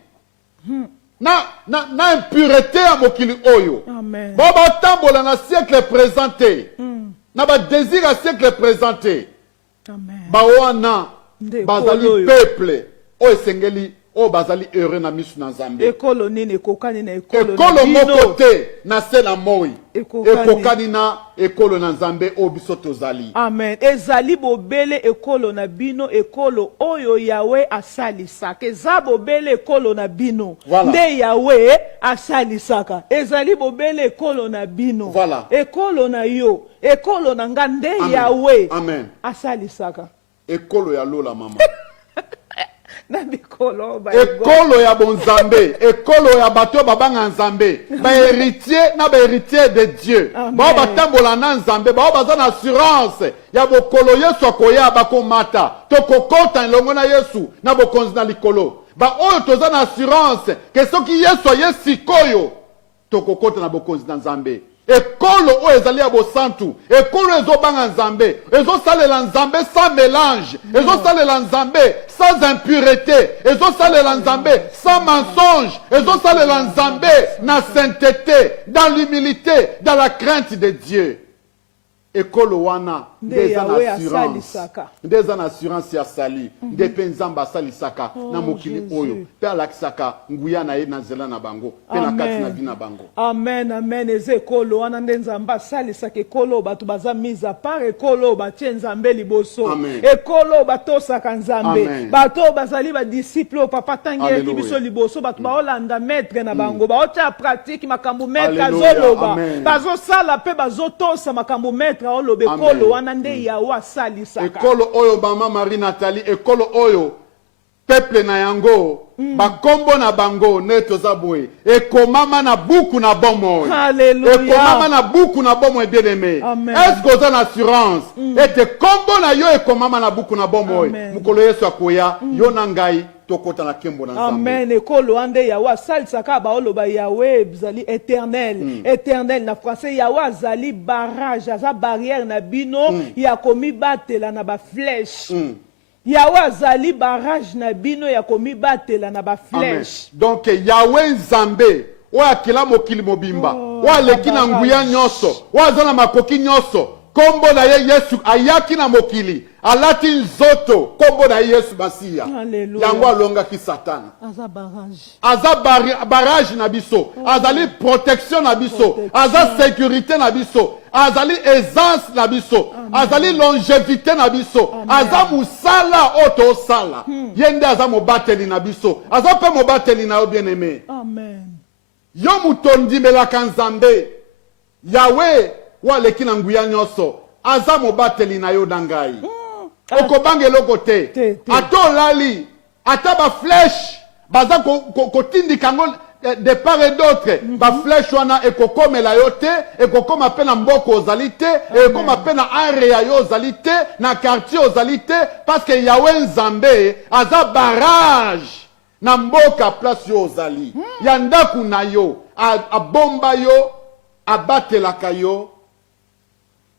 na impureté à mokili oyo. Amen. Baba tambola na siècle présenté. Na ba désir à siècle présenté. Amen. Ba wana bazali peuple oyo esengeli oyo bazali heureux na miso na Nzambe. ekolo nini ekokani na ekolo Ekolo na bino moko te na se na moi Ekokani. ekokani na ekolo na Nzambe oyo biso tozali. amen ezali bobele ekolo na bino ekolo oyo yawe asalisaka eza bobele ekolo na bino Voilà. nde yawe asalisaka ezali bobele ekolo na bino Voilà. ekolo na yo ekolo na nga nde Amen. yawe Amen. asalisaka Ekolo ya lola mama. na bikolo Ekolo ya bonzambe, ekolo ya bato babanga Nzambe, ba héritier na ba héritier de Dieu. Amen. Ba batambola na Nzambe, ba baza na assurance ya bokolo Yesu akoya bakomata. Tokokota elongo na Yesu na bokonzi na likolo. Ba oyo toza na assurance ke soki Yesu aye sikoyo tokokota na bokonzi na Nzambe. Ekolo oyo ezali ya bosantu, ekolo ezobanga Nzambe, ezosalela Nzambe sans mélange, ezosalela Nzambe sans impureté, ezosalela Nzambe sans mensonge, ezosalela Nzambe na sainteté, dans l'humilité, dans la crainte de Dieu. Ekolo wana Nde ndeza na Yawe assurance, asalisaka. ndeza na assurance ya sali, nde pe Nzambe asalisaka na mokili Jésus. oyo, pe alakisaka nguya na ye na nzela na bango, pe na kati na vi na bango. amen amen eza ekolo wana nde nzambe asalisaka ekolo oyo bato baza mise à part ekolo oyo batie nzambe liboso Amen. ekolo oyo batosaka nzambe Amen. bato oyo bazali badisiple oyo papa ntangi eleki Alleluia. biso liboso bato baolanda maître na bango baotia pratique makambo maître Alleluia. azoloba Amen. bazosala mpe bazotosa makambo maître aoloba ekolo Amen. wana nde yawe asalisaka Ekolo oyo mama Marie Nathalie, ekolo oyo peuple na yango bakombo na bango ne toza boye ekomama na buku na bomoi. Alléluia. Ekomama na buku na bomoi bien aimé. Amen. Est-ce que oza na assurance ete kombo na yo ekomama na buku na bomoi Amen. mukolo Yesu akoya yo na ngai tokota na kembo na Nzambe. amen ekolo wana nde yawe asalisaka baoloba yawe ezali éternel éternel na français yawe azali barrage aza barrière na bino ya komibatela na baflèche yawe azali barrage na bino ya komibatela na Amen. baflèche Donc Yahweh Nzambe oyo akela mokili mobimba oyo aleki na nguya nyonso oyo aza na makoki nyonso kombo na ye Yesu ayaki na mokili alati nzoto kombo na ye Yesu Masiya Alleluia. yango alongaki Satana aza barrage aza barrage na biso azali protection na biso aza sécurité na biso azali aisance na biso azali longévité na biso aza musala oyo tosala ye nde aza mobateli na biso aza mpe mobateli na yo bien aimé. amen Yo muto ndimelaka Nzambe yawe waleki na nguya nyonso aza mobateli na yo na ngai okobanga eloko te Te. ata olali ata baflèche baza kotindika yango de part et d'autre baflèche wana ekokomela yo te ekokoma mpe na mboka ozali te ekokoma mpe na area yo ozali te na quartier ozali te parce que yawe Nzambe aza barrage na mboka place yo ozali ya ndaku na yo abomba yo abatelaka yo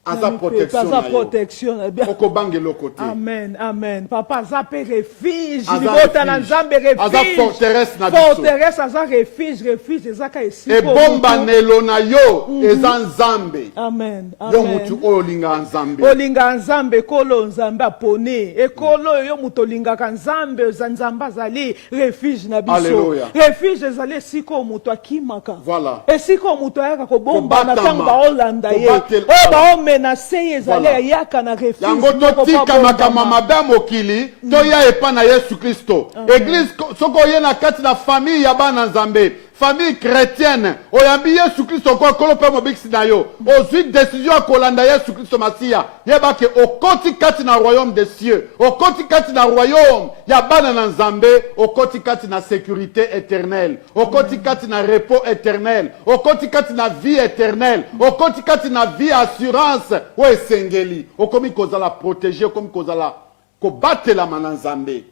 aza protection na yo protection na bien okobanga eloko te amen amen papa aza mpe refuge Aza libota na refuge. nzambe Aza refuge forteresse na biso. forteresse aza refuge ezaka esika ebombanelo na yo eza Nzambe amen yo amen mutu oyo olingaka Nzambe olingaka nzambe ekolo nzambe aponi ekolo oyo yo moto olingaka nzambe nzambe azali refuge na biso Alleluia. refuge ezali esika oyo moto akimaka Voilà. esika oyo moto ayaka kobombana Kobatama. ntango baolanda ye Kobatela. oyo baomenase ye ezali Voilà. ayaka na refuge yango moko totika mpo makambo abombama. mabe ya mokili toya epa na Yesu Kristo église soki oye na kati na famille ya bana Nzambe famille chrétienne oyambi Yesu Kristo ko kolo mpe mobikisi na yo ozwi décision ya kolanda Yesu Kristo Masiya yebake okoti kati na royaume des cieux okoti kati na royaume ya bana na Nzambe okoti kati na sécurité éternelle okoti kati na repos éternel okoti kati na vie éternelle okoti kati na vie assurance oyo esengeli okomi kozala protégé okomi kozala kobatelama na Nzambe.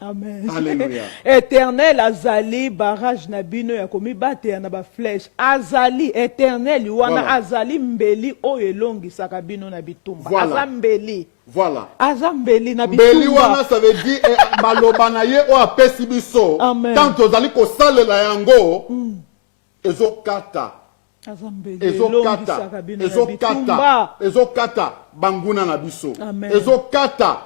Amen. Alléluia. Éternel azali barrage na bino ya komibatela na baflèche azali éternel wana Voilà. azali mbeli oyo elongisaka bino na bitumba Voilà. aza mbeli Voilà. aza mbeli na mbeli wana bitumba ça veut dire maloba na ye oyo apesi biso Amen. tant tozali kosalela yango ezokata ezokata banguna na biso, ezokata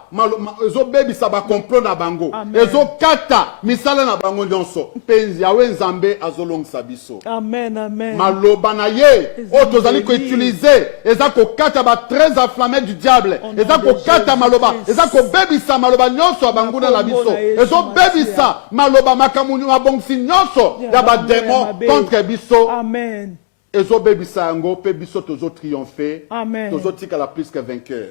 ezobebisa bakomplot na bango, ezokata misala na bango nyonso, mpenzi yawe nzambe azolongisa biso. Amen, amen. Maloba na ye oyo tozali koutilize eza kokata ba-13 enflammés du diable, eza kokata maloba, eza kobebisa maloba nyonso ya banguna na biso, ezobebisa maloba makambo mabongisi nyonso ya bademon contre biso. Amen. ezobebisa yango mpe biso tozo triompher, tozotikala plus que vainqueur.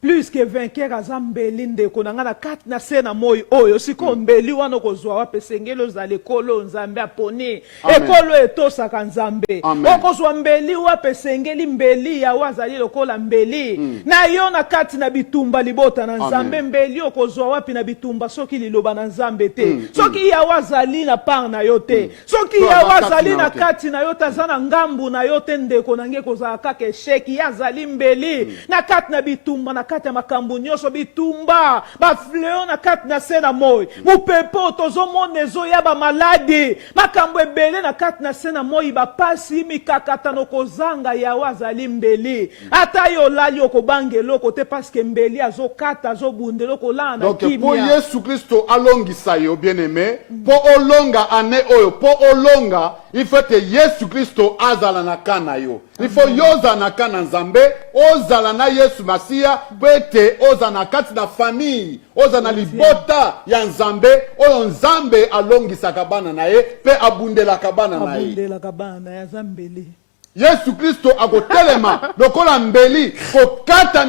Plus que vainqueur aza mbeli ndeko na nga na kati na se na moi oyo siko mbeli wana kozwa wape sengelo za lekolo nzambe aponi ekolo etosaka nzambe okozwa mbeli wape sengeli mbeli ya wazali lokola mbeli na yo na kati na bitumba libota na nzambe mbeli okozwa wapi na bitumba soki liloba na nzambe te soki ya wazali na par na yo te soki ya wazali na kati na yo taza na ngambu na yo te ndeko na nge kozala kaka esheki ya zali mbeli na kati na bitumba na kati ya makambo nyonso bitumba bafleo na kati na se na moi mupepo tozomona ezoya bamaladi makambo ebele na kati na se na moi bapasi mikakatano kozanga yawe azali mbeli ata yo olali okobanga eloko te paske mbeli azokata azobunda eloko olala na kimia. Donc po Yesu Kristo alongisa yo bien aimé po olonga ane oyo po olonga il faut que Yesu Kristo azala na kana yo. Il faut yoza na kana nzambe ozala na Yesu Masia pete oza na kati na famille oza na libota ya nzambe oyo nzambe alongisaka bana na ye pe abundelaka bana na ye. Abundelaka bana ya zambeli. Yesu Kristo akotelema lokola mbeli kokata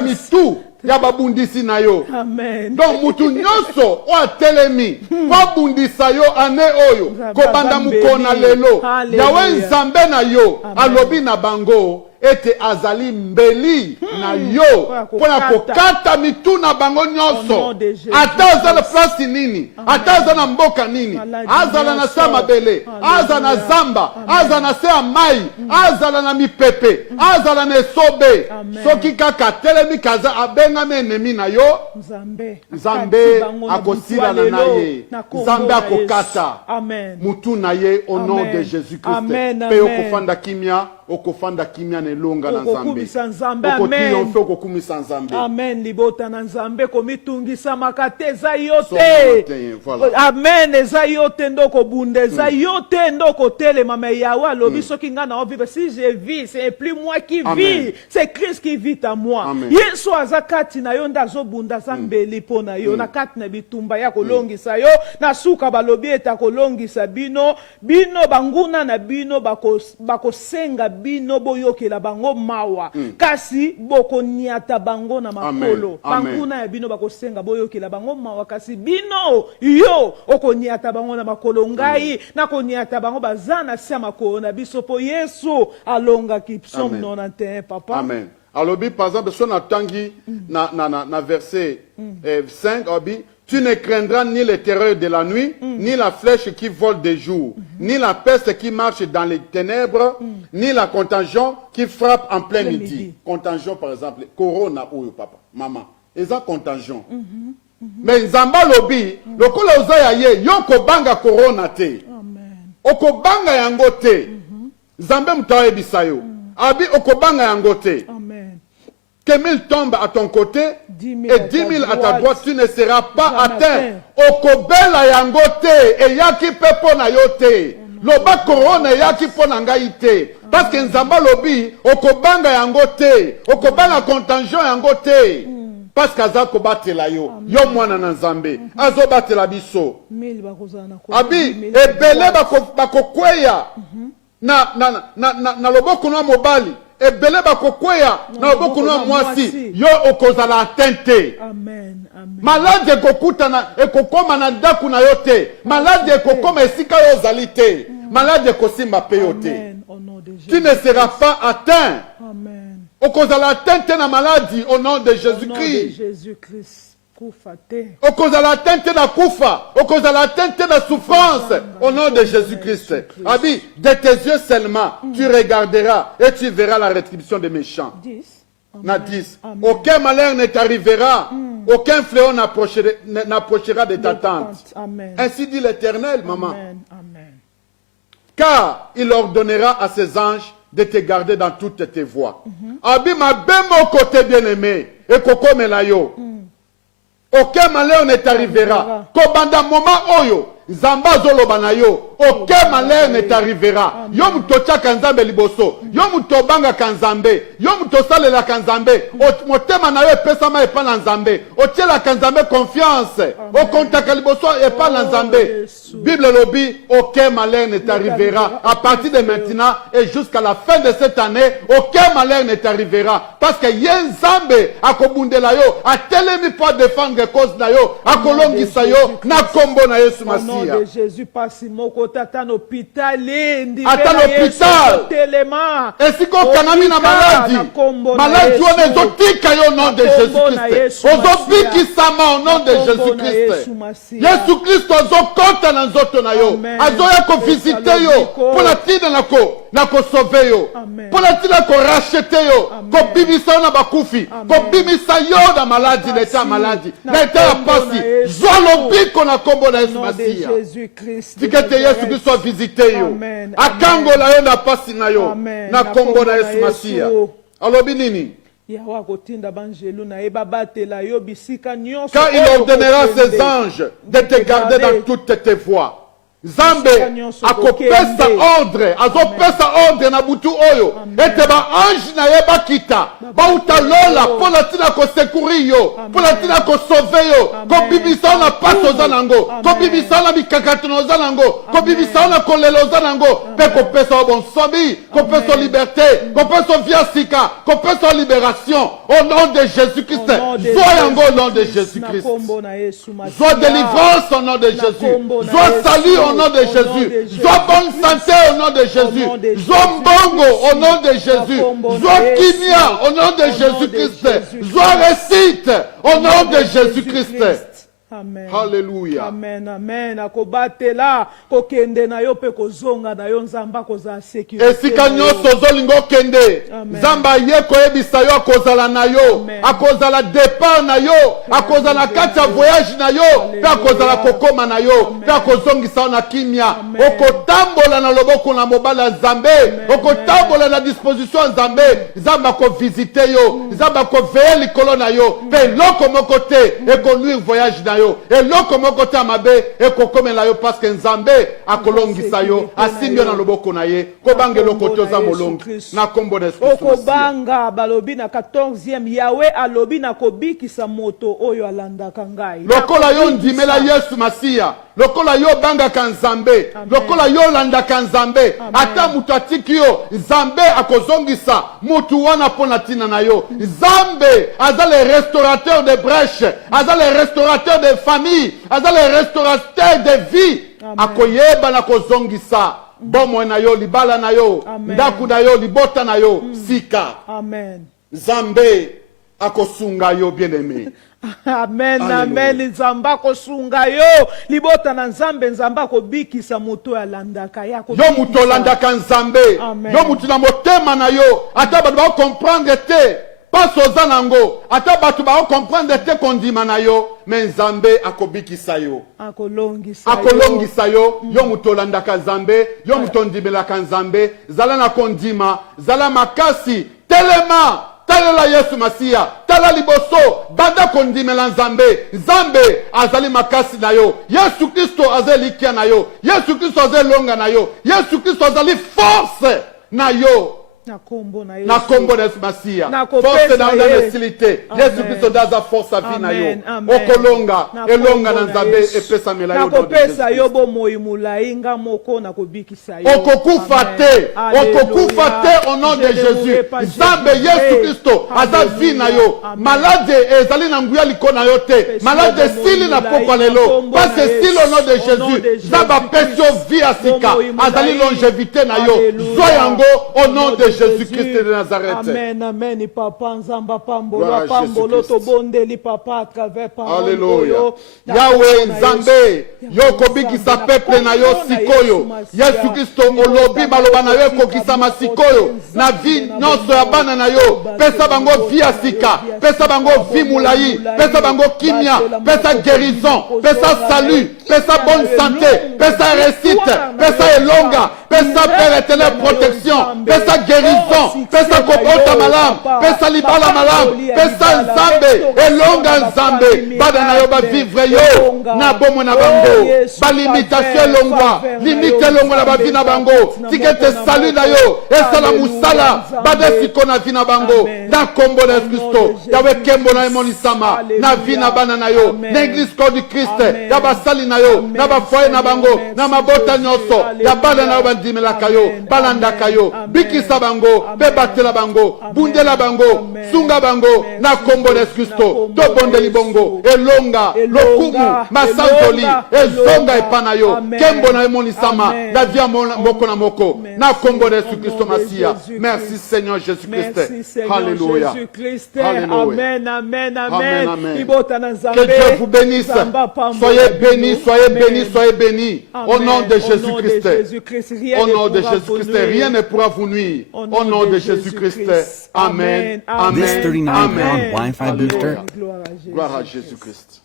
mitu ya babundisi na yo. Amen. Donc mutu nyonso o atelemi babundisa yo ane oyo kobanda mukona lelo yawe nzambe na yo alobi na bango ete azali mbeli na yo pona kokata mitu na bango nyonso ata aza na place nini ata aza na mboka nini azala na sa mabele azala na zamba azala na se ya mai azala na mipepe azala na esobe soki kaka telemi kaza abengami enemi na yo nzambe akosilana na ye nzambe akokata mutu na ye au nom de Jésus-Christ pe okofanda kimia okofanda kimia nelonga na nzambe okotriomphe okokumisa nzambe. Amen. Libota na nzambe komitungisa makate eza yote. Amen. Eza yote ndoko bunde eza yote ndoko telema me yawe alobi soki nga na vivre si je vis c'est plus moi qui vis c'est Christ qui vit en moi. Yesu azakati na yo ndazobunda zambeli pona yo na kati na bitumba ya kolongisa yo na suka balobi eta kolongisa bino banguna na bino bakosenga bino boyokela bango mawa kasi boko niata bango na makolo banguna ya bino bakosenga boyokela bango mawa kasi bino yo okoniata bango na makolo ngai na koniata bango bazana sia makolo na biso po Yesu alonga ki Psaume 91 papa. Amen. Alors par exemple si on atangi na verset 5 obi tu ne craindras ni les terreurs de la nuit, ni la flèche qui vole de jour, ni la peste qui marche dans les ténèbres, ni la contagion qui frappe en plein midi. Contagion, par exemple, corona, ou papa, maman, ils ont contagion. Mais Nzamba lobi, lokola ozaya ye, yoko banga corona te. Okobanga yango te. Nzambe mutawe bisayo. Abi okobanga yango te. Que 1000 tombent à ton côté et 10 000 à ta droite, tu ne seras pas atteint. Okobela yangote et yaki pepo na yote. Loba corona yaki pona ngai te. Parce que nzamba lobi okobanga yangote, okobanga contagion yangote. Parce que aza kobatela yo, yo mwana na nzambe, azo batela biso. Abi ebele bakokweya na loboko na mobali. Ebele bakokweya na loboko na mwasi yo okozala atteinte. Malade ekokutana ekokoma na ndaku na yo te. Malade ekokoma esika yo ozali te. Malade ekosimba pe yo te. Tu ne seras pas atteint. Okozala atteinte na maladie au nom de Jésus-Christ. Okozala atteinte na kufa, okozala atteinte na souffrance au nom de Jésus-Christ. Abi, de tes yeux seulement, tu regarderas et tu verras la rétribution des méchants. Na 10. Aucun malheur ne t'arrivera, aucun fléau n'approchera de ta tente. Ainsi dit l'Éternel, maman. Que car il ordonnera à ses anges de te garder dans toutes tes voies. Abima bemo côté bien-aimé, et koko melayo. Aucun malheur ne t'arrivera. Kobanda moment oyo, Zamba zoloba na yo, aucun malheur ne t'arrivera. Yo mutocha kanzambe liboso, yo mutobanga kanzambe, yo mutosalela kanzambe, motema na yo epesama epa na nzambe, otiela kanzambe confiance, okontaka liboso epa na nzambe. Bible lobi, aucun malheur ne t'arrivera. À partir de maintenant et jusqu'à la fin de cette année, aucun malheur ne t'arrivera. Parce que yen nzambe akobundela yo, atelemi pour défendre cause na yo, akolongisa yo, na kombo na Yesu Masiya. Au nom de Jésus, passe moko tata l'hôpital, ata l'hôpital. Et si qu'on kanami na maladie, maladie on est zotika yo au nom de Jésus-Christ. Ozobiki sama au nom de Jésus-Christ. Jésus-Christ ozokota na nzoto na yo. Azoya ko visiter yo. Pour la tina na ko sauver yo. Pour la tina ko racheter yo. Ko bimisa na bakufi. Ko bimisa yo na maladie, l'état maladie. L'état pasi. Zolo biko na kombo na Yesu Masiya. Jésus-Christ. Tikete Yesu Kristo a visité yo. Akango la yo na pasi na yo. Na kombo na Yesu Masiya. Alobi nini? Car il ordonnera ses anges de te garder dans toutes tes voies. Zambe akopesa ordre, azopesa ordre na butu oyo. Ete ba ange na ye bakita. Ba utalola pola tina ko secourir yo, pola tina ko sauver yo. Ko bibisa na paso zanango, ko bibisa na mikakatono zanango, ko bibisa na kolelo zanango. Pe ko pesa bon sobi, ko pesa liberté, ko pesa viasika, ko pesa libération au nom de Jésus-Christ. Soyez au nom de Jésus-Christ. Sois délivrance au nom de Jésus. Sois salut au nom de Jésus. Sois bonne santé au nom de Jésus. Sois mbongo au nom de Jésus. Sois kimia au nom de Jésus-Christ. Sois récite au nom de Jésus-Christ. Amen. Alléluia. Amen, amen. Akobatela kokende na yo pe kozonga na yo nzamba koza sécurité. Esika nyonso zolingo kende. Nzamba ye koyebisa yo akozala na yo. Akozala départ na yo. Akozala kati ya voyage na yo. Pe akozala kokoma na yo. Pe akozongisa na kimia. Okotambola na loboko na mobala Nzambe. Okotambola na disposition Nzambe. Nzamba ko visiter yo. Nzamba ko veiller likolo na yo. Pe loko moko te ekonduire voyage na yo. Et loko moko te amabe ekokomela yo parce que Nzambe akolongisa yo asimbio na loboko na ye kobange loko toza molongi na kombo na Yesu Kristo. Okobanga balobi na 14e Yahweh alobi na kobikisa moto oyo alandaka ngai. Lokola yo ndimela Yesu Masiya. Lokola yo bangaka Nzambe. Lokola yo landaka Nzambe. Ata mutu atiki yo Nzambe akozongisa mutu wana pona tina na yo. Nzambe aza le restaurateur de brèches, aza le restaurateur de famille, aza le restaurateur de vie. Akoyeba na kozongisa bomo na yo, libala na yo, ndaku na yo, libota na yo, sika. Amen. Nzambe akosunga yo bien-aimé. Amen, amen. Nzamba kosunga yo libota na Nzambe, Nzamba kobikisa moto ya landaka ya ko. Yo muto landaka Nzambe. Yo mutu na motema na yo. Ata ba comprendre te. Pas oza nango. Ata ba comprendre te kondima na yo. Mais Nzambe akobikisa yo. Akolongisa yo. Yo muto landaka Nzambe. Yo muto ndibelaka Nzambe. Zala na kondima. Zala makasi. Telema. Talela Yesu Masiya, tala liboso, banda kondimela Nzambe, Nzambe azali makasi na yo, Yesu Kristo azali likia na yo, Yesu Kristo azali longa na yo, Yesu Kristo azali force na yo. Na kombo na Yesu Masiya. Force na yo mesilite. Yesu Kristo daza force vie na yo. Okolonga, elonga na Nzambe epesa mela yo. Nakopesa yo bo moimula inga moko na kobikisa yo. Okokufa te au nom de Jésus. Nzambe Yesu Kristo aza vie na yo. Malade ezali na nguya liko na yo te. Malade sili na pokwa lelo. Parce que sili au nom de Jésus. Nzamba pesio vie asika. Azali longévité na yo. Soyango au nom de Jésus-Christ de Nazareth. Amen, amen. Papa Nzamba pambolo, pambolo to bondeli papa à travers parole. Alléluia. Yahweh Nzambe, yo kobikisa peuple na yo sikoyo. Yesu Kristo olobi baloba na yo kokisa masikoyo. Na vie nyonso ya bana na yo. Pesa bango vie asika, pesa bango vie mulai, pesa bango kimia, pesa guérison, pesa salut, pesa bonne santé, pesa réussite, pesa elonga, pesa Père éternel protection, pesa guérison, pesa kobota malamu, pesa libala malamu, pesa nzambe, elonga nzambe, bada na yo ba vivre yo, na bomo na bango, ba limitation elongwa, limite elongwa na ba vie na bango, tikete salut na yo, esala musala, bada siko na vie na bango, na kombo na Kristo, yawe kembo na emonisama, na vie na bana na yo, na église corps du Christ, ya basali na yo, na ba foyer na bango, na mabota nyonso, ya bana na yo bandimelaka yo, balandaka yo, bikisa bango, pe batela bango, bundela bango, sunga bango, na kombo na Kristo, to bondeli bongo, elonga, lokumu, masanzoli, ezonga epana yo, kembo na emonisama, la vie moko na moko, na kombo na Kristo Masia. Merci Seigneur Jésus-Christ. Alléluia. Amen, amen, amen. Que Dieu vous bénisse. Soyez bénis, soyez bénis, soyez bénis. Au nom de Jésus-Christ. Au nom de Jésus-Christ. Rien ne pourra vous nuire. Au nom de Jésus-Christ. Amen. Amen. This 39-pound Wi-Fi booster. Gloire à Jésus-Christ.